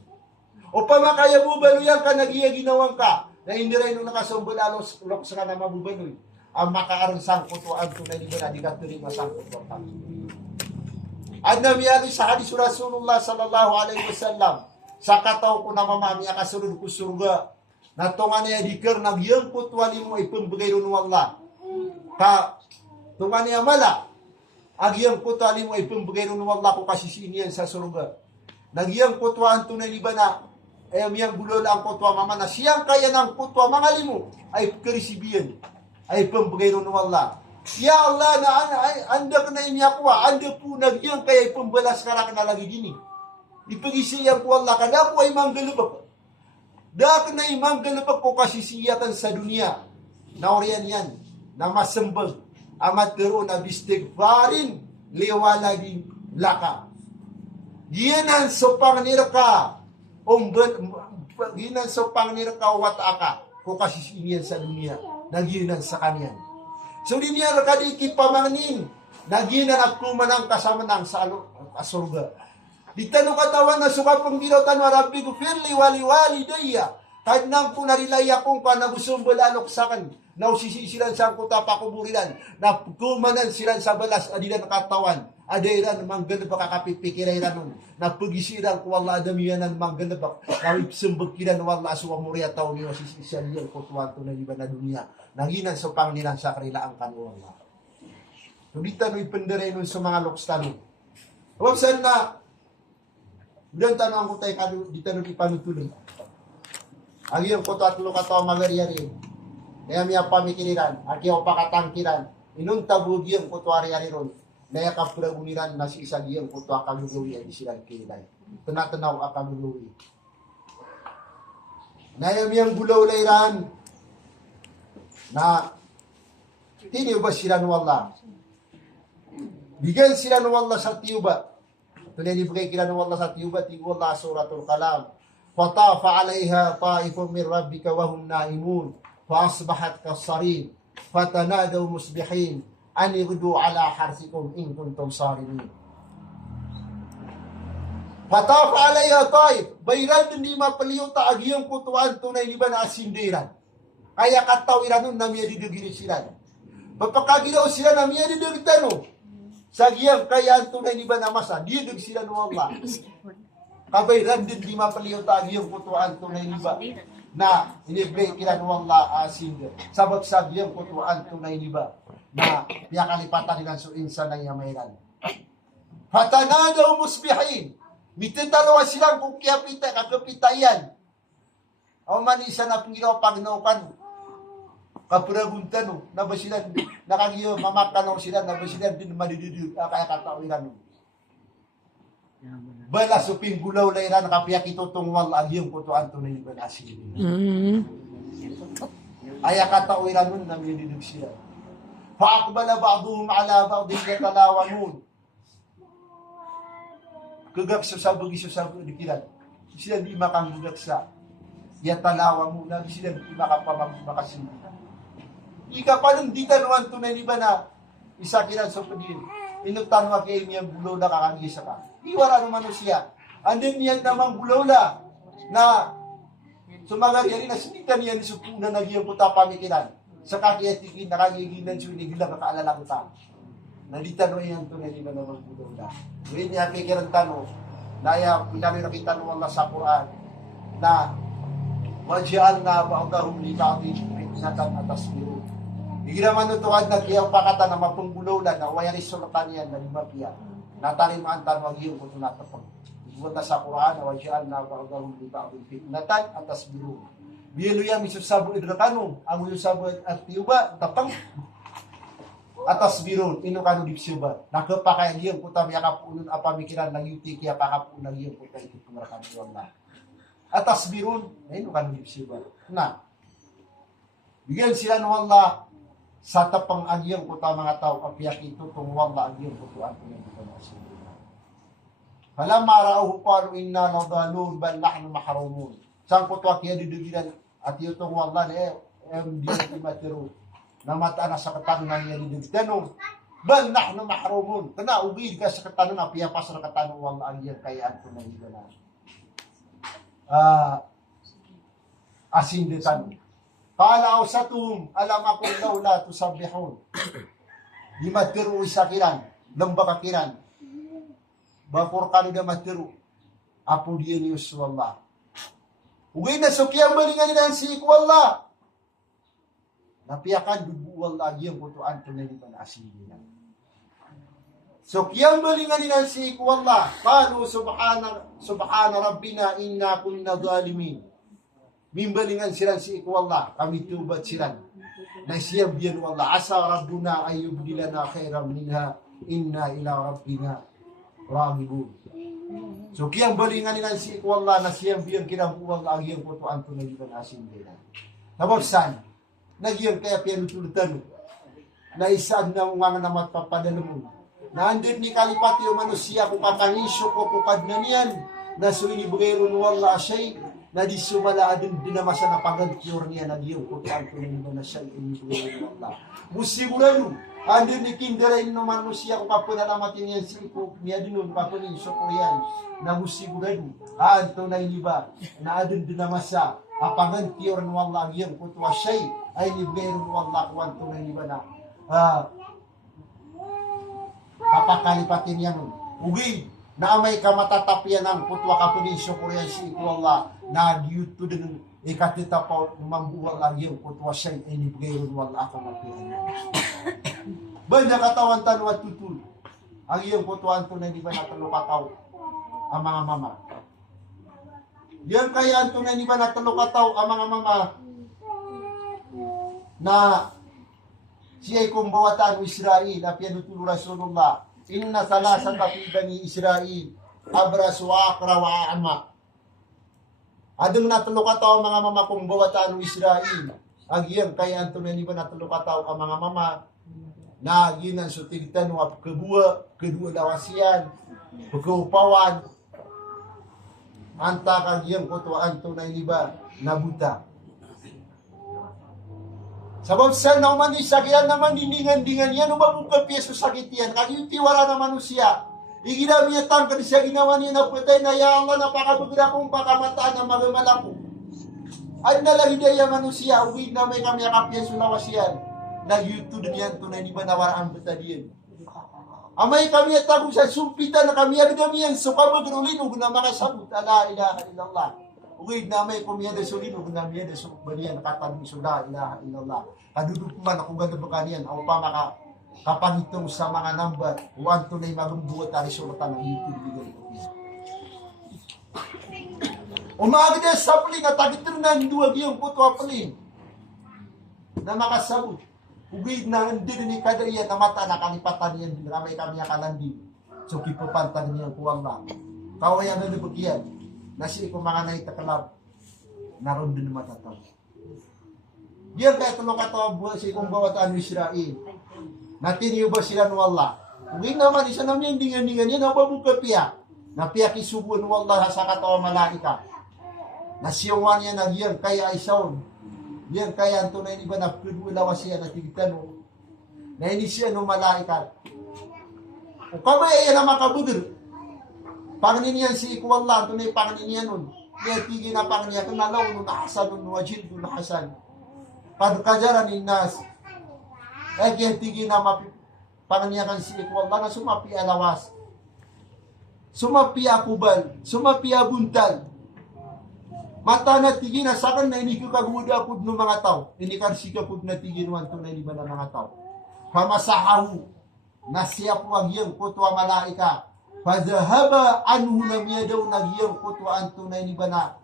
O pamakaya bubalo yan ka nagiya ginawang ka. Na hindi rin nung nakasumbalalok sa ka na mabubaloy. Ang makaarang sangkot o to na di ba na di ka turing masangkot o ka. At namiyali sa hadis Rasulullah sallallahu alaihi wasallam. Sa kataw ko na mamami akasunod ko surga. Na tunga niya dikir nagyangkot wali mo ipambagay rin Allah. Ka tunga niya mala. Agyang kutwali mo ay pambagay ng Allah ko kasisinian sa surga. Nagyang kutwaan tunay liba na ay miyang bulol ang kutwa mama na siyang kaya ng kutwa mga limo ay karisibiyan ay pambagay ng Allah. Ya Allah na anda ka na inyakwa, anda po nagyang kaya ay pambalas ka na lagi dini. Ipagisiyang ko Allah kada po ay manggalubak. Dak na ay manggalubak ko kasisiyatan sa dunia. Na oriyan yan, na masembag. Amat tero na bistigfarin liwala din laka. Ginan so pangnirka ginan so pangnirka wataka ko kasi siniyan sa dunia naginan sa kanyan. So din niya rakadi pamangnin naginan at kumanang kasama ng sa surga. Di tanong katawan na suka pang bilotan Rabbi gufirli wali walidayya. Kahit nang punarilaya kong panagusumbol alok sa kan. Nausisi silan sa kuta pakuburilan. Na kumanan silan sa balas adilan katawan. Adairan mangganap kakapipikirairan nun. Napagisiran ko Allah adamiyanan mangganap. Nawipsembag kiran wala asuwa muriya tao niyo sisisyan yun kutuwan na iba na dunia. Nanginan sa panglinan sa karilaan kanu Allah. Tulitan no ipenderay nun sa mga lokstano. Huwag saan na bilang tanong ko tayo dito no ipanutulong. Ang iyong koto at lukato magariyarin. Kaya miya pamikiriran, aki o pakatangkiran, inunta bugyang koto ari-ari ron, naya kapuraguniran na si isa giyang koto akalugawi ay silang kilay. Tunatanaw akalugawi. Naya miyang gulaw layran, na tiniw ba sila nuwala? Bigyan sila nuwala sa tiyuba. Tunalibigay kila nuwala sa tiyuba, tiwala suratul kalam. Fatafa alaiha ta'ifun min rabbika wahum naimun. فأصبحت كالصريم فتنادوا مصبحين أن يغدوا على حرثكم إن كنتم صارمين فطاف عليها طائف bayran din lima paliw taagiyang kutuan tunay liba na asindiran kaya katawiran nun na miya didugin sila pagpakagilaw sila na miya didugin sa giyang kaya tunay liba na masa didug sila no Allah kabayran din lima paliw taagiyang kutuan tunay liba na inibre kila nuwala asinder. Sabag sabyang kutuan tunay niba na piya kalipatan nilang suin sa nangyamairan. Hatanadaw musbihin. Mitintalawa silang kung kakapitayan. Ang manisa na pong ginawa pagnaukan. Kapuraguntan no, na ba sila, nakagiyo, mamakanaw sila, na ba sila din madididid, kaya katawiran no. Bala suping gulaw na iran, kapiyak ito tungwal agiyong kutuan to na iban asin. Aya katawiran nun, namididid sila. Faakbala ba'duhum ala ba'din yatalawanun. Kagakso sa dikiran. Sila di makangagaksa. Yatalawa mo, lagi sila di makapamakasimbi. Ika pa nung di tanuan to na iba na isa kiran sa padin. Inutanwa kay miyang bulaw na kakagisa ka. Iwara naman siya. Andin niyan namang bulaw na sumagari na sinikan niya ni Supuna na giyang puta pamikiran. Sa kakiyatikin, nakagiginan siya, nagila kakaalala ko ta. Nalita no yan to na iba namang bulaw na. Ngayon niya kikiran tanong, na pinali nakita no Allah sa Quran, na waj'alna ba'dahum li ba'din fitnatan atas biru. Di naman nutuad na kiyang pakata na mapunggulaw na wayari sulatan yan na limapya. Natalimaan tanwag yung kung natapag. Ibuta sa Quran na waj'alna ba'dahum li ba'din fitnatan atas biru. Bilo yan misusabo idrakano. Ang misusabo at tiyuba, tapang atas biru. Ino kano dipsiba. Nakapakayan yung kutam yakapunan apamikiran ng yuti kaya pakapunan yung kutam ito kumarakan yung Allah. Atas birun, ayun kan dipsiba. Na, bigyan sila ng Allah sa tapang agyang kuta mga tao, kapiyak ito itong wala agyang kutuan ko yung kuta mga sila. Falamma ra'awhu qalu inna nadalun bal nahnu mahrumun. Sang kutuan kaya didugilan at itong wala na di matiru na mata na sa katanungan niya didugilan. Bal nahnu mahrumun. Kana ugid ka sa katanungan, piyapas na katanungan wala agyang kayaan ko na ibanan. Asinditan. Qala awsatuhum alam akong lawla tusabbihun. Di matiru isakiran, lambakakiran. Bakor kanida matiru. Apo dia ni wallah. Ugay na sukyang balingan nila si wallah. Napiyakan dubu wallah yung kutuan to na liban asinditan. Sukyang balingan nila si wallah. Qalu subhana rabbina inna kunna zalimin. Mimbalingan sila si wallah, kami tubat sila. Naisiyab yan wallah, asa rabbuna ayyubdilana khairan minha, inna ila rabbina ragibun. Sukyang balingan nila si wallah, nasiyab yan kinabu wallah, agiyang kutuan to na liban asin nila. Nabagsan, nagyang kaya pinutulutan, na isaan na mga namat papadalamun. Naandun ni kalipati o manusia kung kakanisyo ko kukad na niyan na suini bugayro wala siya'y na di sumala adun dinamasa na pagagkyor niya nagyong kutaan ko nito na siya'y ini bugayro wala. Musigurado, andun ni kindarain no manusia kung kapunalamatin yan si iko niya dinun kapunisyo ko yan na musigurado. Aanto na iniba na adun dinamasa apagagkyor no wala yung kutwa siya'y ay ni bugayro wala kuwanto na iniba na kapakalipatin yan. Ugi, na may kamatatapyan ng putwa kapunisyo ko yan si Allah na dito din ikatita pa mambuwal ang yung putwa siya'y inibigayron wala ako mapihan. Banda katawan tanong at tutul. Ang yung putwaan to na di ba natalukataw ang mga mama. Yan kaya to na di ba natalukataw ang mga mama na siya'y kumbawatan o Israel na pianutulu Rasulullah. Inna salasata fi bani Israel abras wa akra wa ama. Adong natulukataw mga mama kumbawatan o Israel. Agyang kaya anto na ba natulukataw ang mga mama na aginan sutigtan o kedua lawasian, pagkaupawan. Anta kagyang kutuan to na ba nabuta. Sabab sa naman isakyan naman diningan-dingan yan, umabukal piyeso sakit yan, kagyutiwala naman siya. Iginamiyatan ka siya ginawa niya na putay na ya Allah napakabagda kong pakamataan na magamala ko. Ay nalang idaya manusia, uwid na may kami akapiyeso lawas yan. Nagyutud niyan to na hindi ba nawaraan bata diyan. Amay kami at ako sa sumpitan na kami agdamiyan, so kamagulin, ug na mga sabot, ala ilaha illallah. Uwid na may kumiyada sulin, ug na miyada baniyan, nakatabi so la ilaha illallah. Kaduduk man ako ganda bakanian, ako pa makapangitong sa mga number, uwan to na yung magumbuot ari sulatan ng YouTube bigay ko. Umaga sa pling at tagitirnan duwag yung kutwa pling. Na makasabot. Ugid na hindi ni kadariya na mata na kalipatan yan. Ramay kami akalandi. So kipapantan niya kuwang lang. Kawayan na nabagyan. Nasi ko mga naitakalab. Naroon din matataw. Diyan kaya tulong katawa buwan sa ikong bawatan Israel. Natiniyo ba sila ng Allah? Ugid naman isa namin yung dingan-dingan yan. Nababuka piya. Napiya kisubuan ng Allah sa katawa malaika. Nasiyawan niya na yan kaya isaw. Yan kaya ang tunay ni ba na pinulawa siya na tigitano. Na ini siya ng malaikat. O kamay ay na makabudir. Panginian si ikwalla, tunay panginian nun. Kaya tigil na panginian, ito nalaw nun nakasan nun, wajil nun nakasan. Pagkajaran ni Nas. Kaya tigil na panginian si ikwalla na sumapi alawas. Sumapi akubal, sumapi abuntal. Mata na tigin na sakan na ini kagamuda po ng mga tao. Ini kan sika po na tigin wan to na ini ba ng mga tao. Pamasahaw na siya po ang iyang kutwa malaika. Padahaba anhu na miya daw nagyang kutwa ang to na ini ba na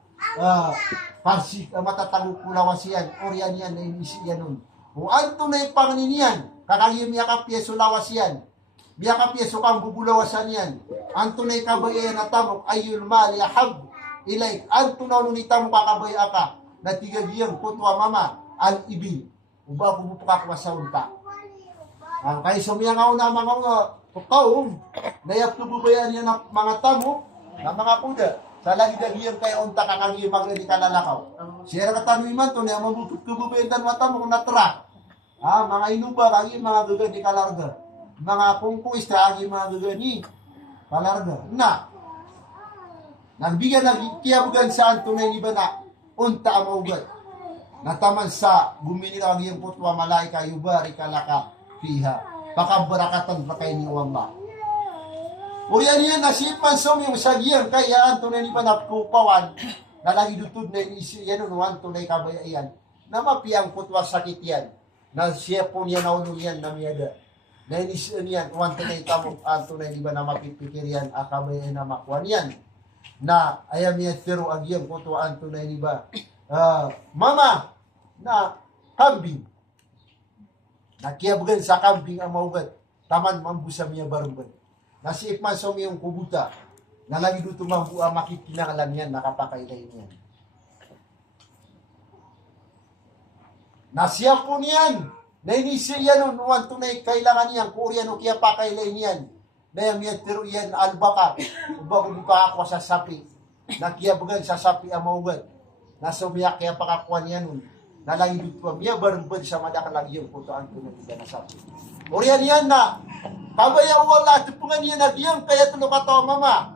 parsik matatagok kulawasiyan. Orian yan na inisiyan nun. Kung ang to na ipanginian, kakagiyam niya kapyeso lawasiyan. Biya kapyeso kang bubulawasan yan. Ang to na ikabayan na tamok ayul mali ahab. Ilay, ang tunaw nunita mo kakabaya ka, na tigagiyang kutwa mama, al-ibi, uba kumupaka sa unta. Kaya sumiya nga na mga kaum, nayap tububayan niya ng mga tamo, na mga kuda, sa lagi dagiyang kaya unta kakagiyang magrani kalalakaw. Siya na katanwiman to, na mabukot tububayan ng mga tamo kung natra. Mga inuba, kagiyang mga gagani kalarga. Mga kungkuis, kagiyang mga gagani kalarga. Nagbigyan nagkiyabugan sa tunay ni ba na unta ang maugat. Nataman sa guminira ang iyong putwa malaika yubari kalaka piha. Pakabarakatan pa kayo ni Allah. O yan nasipan som yung sagiyang kaya ang tunay ni ba na kupawan na lagi dutod na isi yan unuan tunay kabayan. Na mapiyang putwa sakit yan. Na siya po niya naunong yan na miyada. Na inisiyan yan uwan tunay kamok ang tunay ni ba na mapipikir yan akabayan na makuan yan. Na ayam niya tiro agyang kutuan tunay ni ba mama na kambing nakiyabugan sa kambing ang maugat taman mambusa miya barumban nasiip man sa miyong kubuta na lagi dito mambua makikinangalan yan nakapakailay niyan nasiya po niyan na inisiya nun uwan tunay kailangan niyan kuriyan o kaya pakailay niyan na yung tiro yan albaka bago pa ako sa sapi nakiyabagan sa sapi ang maugat nasa umiyak kaya pakakuha niya nun nalangin dito miya barubad sa madakalagi yung putoan ko na sapi oriyan yan na kabaya wala tupungan niya nagyang kaya tulog ka to mama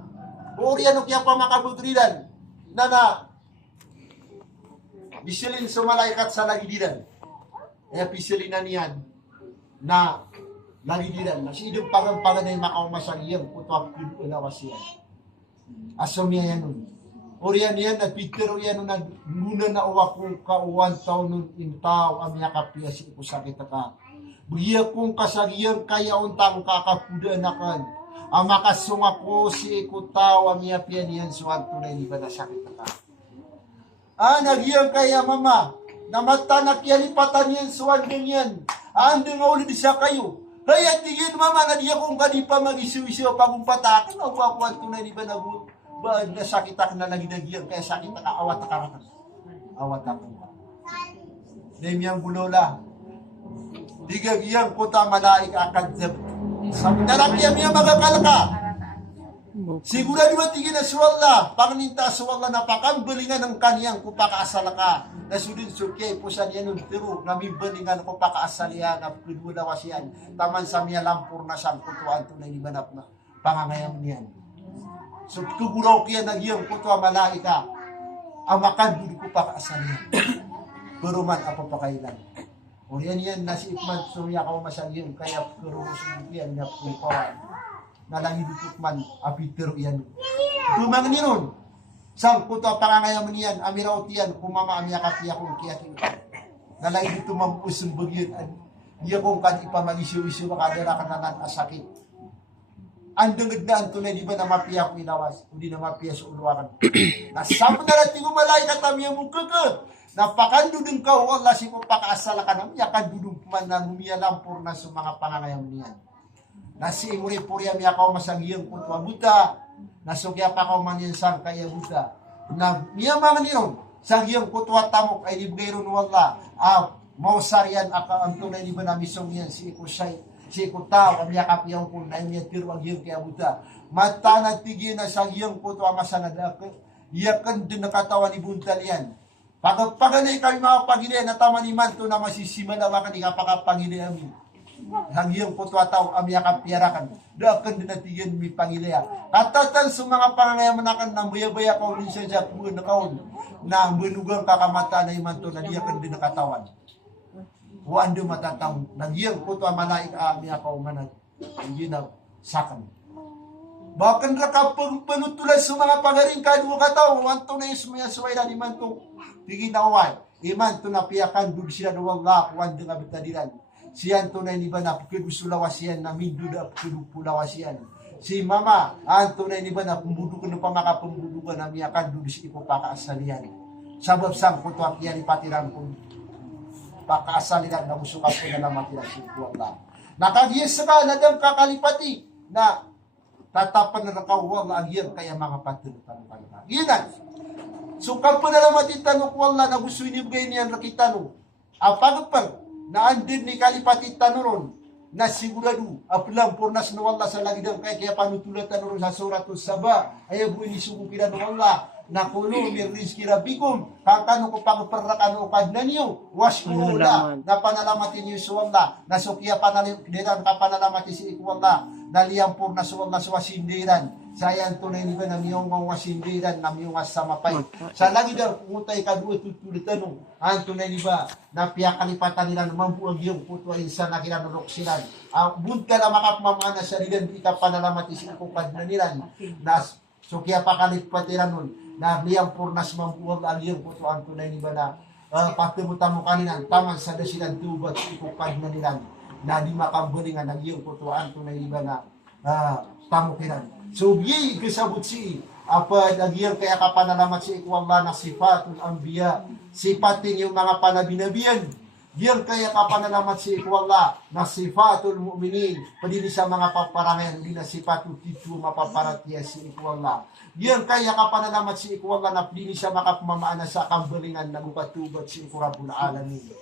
oriyan o kaya pa makabudridan na bisilin sa malaikat sa lagidiran kaya pisilin na niyan na nagidiran na si idong pagampangan na yung makaumasan iyang kutwang pinulawas yan. Asom yan nun. Oriyan yan, nagpitero yan nun, nagmuna na uwa kong kauwan taon nun intaw, amya kapiya si ikusakit ka. Bugya kong kasagiyang kaya untang kakapuda na kan. Ang makasunga ko si ikutaw, amya piya niyan suwan tunay ni ba na sakit ka. Nagyang kaya mama, namata na kiyalipatan yan suwan ganyan. Ando nga ulit siya kayo. Kaya tigil mama nga diya kung kadi pa mag-isiw-isiw pagumpatak na uwakuan ko na di ba nasakit ako na nagidagyan kaya sakit ka awat akarakan awat ako nemyang bulola digagyan ko ta malaik akadzab sa narapya miya magakalaka sigura di ba tigil na suwala pangninta suwala na pakambalingan ng kaniyang kupakaasala ka nasudin surkay po sa niya nung tiro namibalingan ko pakaasal yan na pinulawas yan taman sa miya lampur na siyang kutuan tunay ni banap na pangangayam niyan so kuguraw kaya nagyang kutuan malaika ang makanduli ko pakaasal yan pero man apa pakailan o yan nasiipman sumya ka masalyang kaya pero sumya niya kumpawan nalangi dutuk man apitero yan dumang niyon sang puto pangangayam niyan amirautian kumama amya kapiya kung kiyakin nalangi dito mampusong bagyan iya kong kan ipamagisiw-isiw makadara ka nanan asakit ang denged na ang tunay di ba na mapiya ko ilawas, hindi na mapiya sa uluwakan. Nasama na natin ko malaikat kami ang mukaka. Napakandudong ka, wala si ko pakaasala ka namin, yakan dudong man na lumiyalampur na sa mga pangangayam niyan. Nasi imuri-puri ami ako masagiyang kutwa buta, nasugya pa ako maninsang kaya buta. Na miya mga niron, sagiyang kutwa tamok ay libgay ron wala, mausarian aka ang tunay di ba na misong yan si Ikusay. Si kutaw, kami yakap yung kung na niya tirwag yung kaya buta. Mata na tigil na sa iyong puto amasanad ako. Iyakan din nakatawan ni buntal yan. Pagpaganay kami mga pagilay na tama ni Manto na masisimala maka ni kapakapangilay amin. Ang iyong puto ataw, kami yakap piyarakan. Dakan din natigil mi pangilay. Katatan sa mga pangangayamanakan na baya-baya ka ulit siya sa buwan na kaon. Na bunugang kakamata na Manto na iyakan din nakatawan. Wando matatang nagyang puto malaik ami ako manag ginaw sakan. Bakan ra kapag panutulan sa mga pagaring kadwa kataw wanto na ismaya suwayra ni manto tiginaway iman to napiakan dug sila do Allah wando nga bitadiran siyan to na ni ba na pagkusulawasian na minduda pagkulawasian si mama anto na ni ba na pumbudukan no pamakapumbudukan na miakan dug si ipo pakaasalian sabab sang puto akyan ipatiran ko pakaasaliran na musukat ko na lang matira si Allah. Nakagiyas ka na dang kakalipati na tatapan na nakawal na agyan kaya mga patunutan ka na. Ginan. So kapag na lang matitanong ko Allah na gusto inibigay niyan rakitano. Apagpag na andin ni kalipati tanuron na sigurado apilang purnas na Allah sa lagidang kaya panutulat tanuron sa suratul Saba ay buhay ni sukupiran ng Allah na kulo min rizki rabbikum kakano ko pagperrakano kad nanyo washkurula na panalamatin niyo sa Allah na sukya panaliran ka panalamati si ikwalla na liyampur na sa Allah sa wasindiran sayan tunay ni ba na miyong wasindiran na miyong samapay sa lagi daw kutay kadua tutulitano ang tunay ni ba na piya kalipatan nila mambuag yung puto ay sa nakinanurok sila bunta na makapmamana sa lidan di ka panalamati si ikukad na nilan na sukya pa kalipatiran nun na liyang purnas mambuwag ang iyong puto ang tunay ni ba na pagtimutan mo kanilang taman sa dasilan tubat ikupag na nilang na di makambulingan ang iyong puto ang tunay ni ba na tamukiran. So, yay, kasabot si apa nagyang kaya kapanalamat si ikwalla na sifatul anbiya sipatin yung mga panabinabiyan diyan kaya kapanalamat si ikwalla na sifatul mu'minin padili sa mga paparangayan hindi na sifatul titu mapaparatiya si ikwalla diyan kaya kapanalamat si ikwalla na padili sa makapamaana sa kambalingan na bukatubat si ikurabul alamin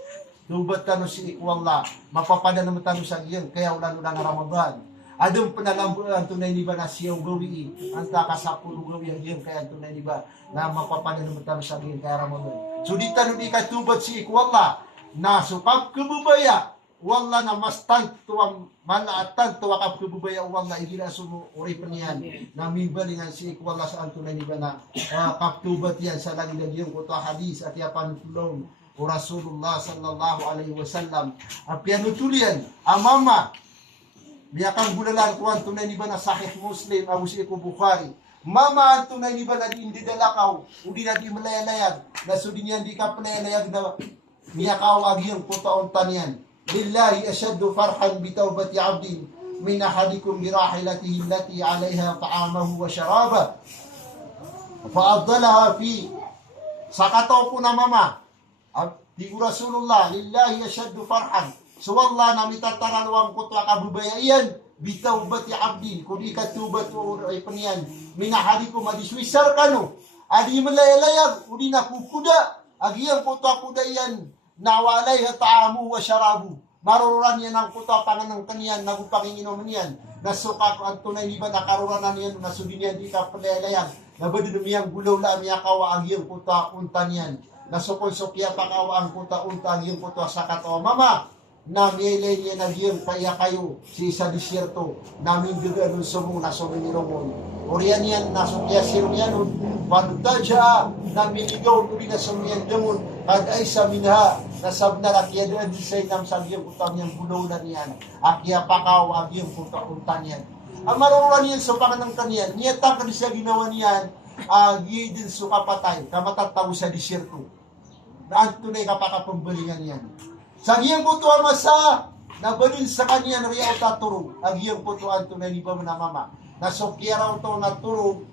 tubat tano si ikwalla mapapadanaman tano sa diyan kaya ulan-ulan na Ramadan adong panalambuan tunay ni ba na siyang gawi ang takasapul gawi ang diyan kaya tunay ni ba na mapapadanaman tano sa diyan kaya Ramadan so di tano di katubat si ikwalla na sukap kebubaya wala na mas tanto ang malaatan to akap kebubaya wala igila sumo ori penian na mibalingan si ikwalla sa tunay ni ba na kaptubat yan sa lagi-lagi yung kuto hadis at yapan tulong o Rasulullah sallallahu alaihi wasallam apian utulian amama biyakang bulalan kuwan tunay ni ba na sahih Muslim Abu Sa'id Bukhari mama tunay ni ba na di dalakaw udi na di malayalayag na sudin yan di ka palayalayag na miyakaw agyang putaon tanian lillahi ashaddu farhan bitawbati abdin min ahadikum birahilatihi allati alaiha ta'amahu wa syarabah fa'addalaha fi sakataw po na mama di Rasulullah lillahi ashaddu farhan so wala na mitataranwang kutwa kabubayan bitawbati abdin kung ikatubat o ay panian min ahadikum adiswisar kano adi malayalayag udi na kukuda agyang putwa kudayan nawalay ta'amu wa syarabu maruran yan ang kuta panganang kaniyan nagupanginginom niyan nasuka ko ang tunay ni ba nakaruranan niyan nasudin niyan di ka palalayan nabadun niyang gulaw la miya kawa ang iyong kuta unta niyan nasukon sukya pakawa ang kuta unta ang iyong kuta sa katawa mama na miyelay niya na iyong paya kayo si isa disyerto namin duganun sumong nasumong niromon oriyan yan nasukya sirong yan panutaja na miligaw uli na sumyan demon kad ay sa minha nasab na rakya doon di sa inam sa iyong utang niyang bulunan niyan akya pakaw ang iyong utang niyan ang maruruan niyan sa panganang kaniyan niyata ka siya ginawa niyan gidin suka patay kamatataw sa disyerto na ang tunay kapakapambalingan niyan sa iyong putuan masa nabalin sa kaniyan riyaw taturo ang iyong putuan tunay ni ba na mama nasukya raw to natulog,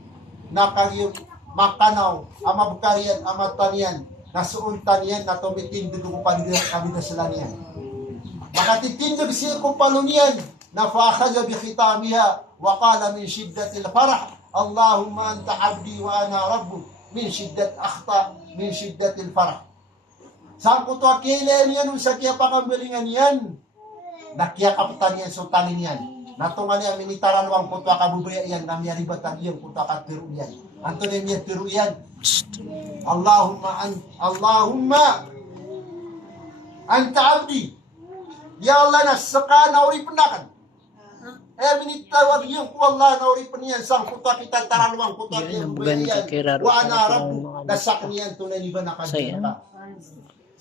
nakaliyong makanaw, ama bukarian, ama tanian, nasuon tanian, na tumitindog ko pandiyan kami na sila niyan. Makatitindog siya kung palunian, na faakhaja bi khitamiha, wa qala min shiddatil farah, Allahumma anta abdi wa ana rabbuk, min shiddat akhta, min shiddatil farah. Sangko to akile niyan, sa kaya pakambilingan yan, nakiya kapitan yan, sultanin yan. Natungan niya, minitaran wang kutwa kabubaya yan, namiyari batan yan, kutwa katiru yan. Anto na niya tiru yan. Allahumma anta abdi. Ya Allah, nasaka nauri penakan. Minitawag yan ko Allah, nauri peniyan, sang kutwa kita taranwang, kutwa kabubaya yan. Wa ana rabu, nasak niyan, tunay ni ba nakadyan ka.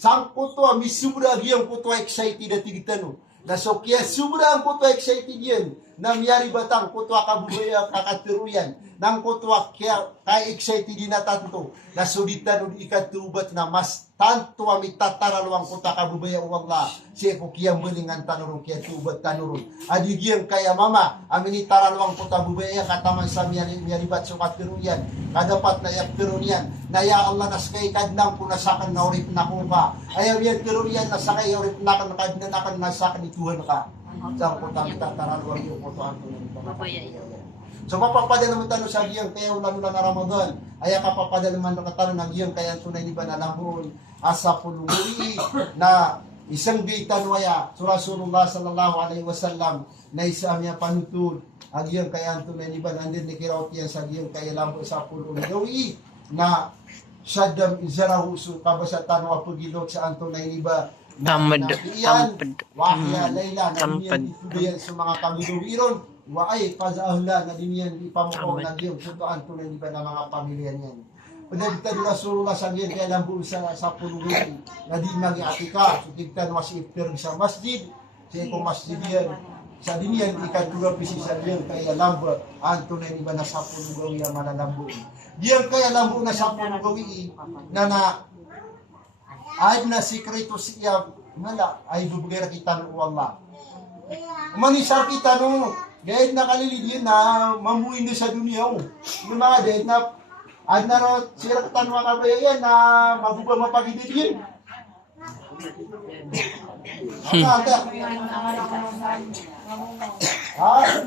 Sang kutwa, misubra yan, kutwa excited at tigitano. Nasokya subra ang kutwa excited yan. Namiyari batang kutwa kabubaya kakatiruyan. Nang kutwa ka-excited din na tanto. Nasulitan o ikatubat na mas tanto amit tataralwang kutwa kabubaya o Allah. Siya ko kiyang balingan tanurong kaya tubat tanurong. Adigiyang kaya mama. Amin itaralwang kutwa kabubaya kataman sa miyari bat so katiruyan. Kadapat na yaktirun yan. Na ya Allah naskay kadnang punasakan na urip na ko ka. Ayaw yan tiruyan nasakay urip na kan kadnanakan nasakan ni Tuhan ka. Sa kutwa kita taralwang yung kutwa kabubaya. So papapadala naman tanong sa giyang kaya lalo na Ramadan. Ay kapapadala naman ng tanong ng giyang kaya tunay ni ba na lambuon asa pulungi na isang di tanwaya sa Rasulullah sallallahu alaihi wasallam na isa niya panutud ang giyang kaya tunay ni ba nandin ni kiraot yan sa giyang kaya lambuon sa pulungi na Shaddam izarahu su kabasa tanwa pagilot sa antunay ni ba Tampad. Wahya Layla na niyan sa mga kamiluwiron wa ay pazahla na diniyan ipamukaw na diyon sundoan tunay ni ba na mga pamilya niyan. Pinagtan Rasulullah sa diyan kaya lambu sa puluwi na di mag-atika sutigtan was iftir sa masjid sa ikong masjid yan sa diniyan ikatulog pisi sa diyan kaya lambu ang tunay ni ba na sa puluwi ang malalambu diyan kaya lambu na sa puluwi na ay na sikreto siya mala ay bubugay kita ng Allah manisar kita no dahil nakalilid yun na mamuhin sa dunia mo. Yung mga dahil na ad na ro sila katanwa kabayan na mabuba mapagidid yun. Ha?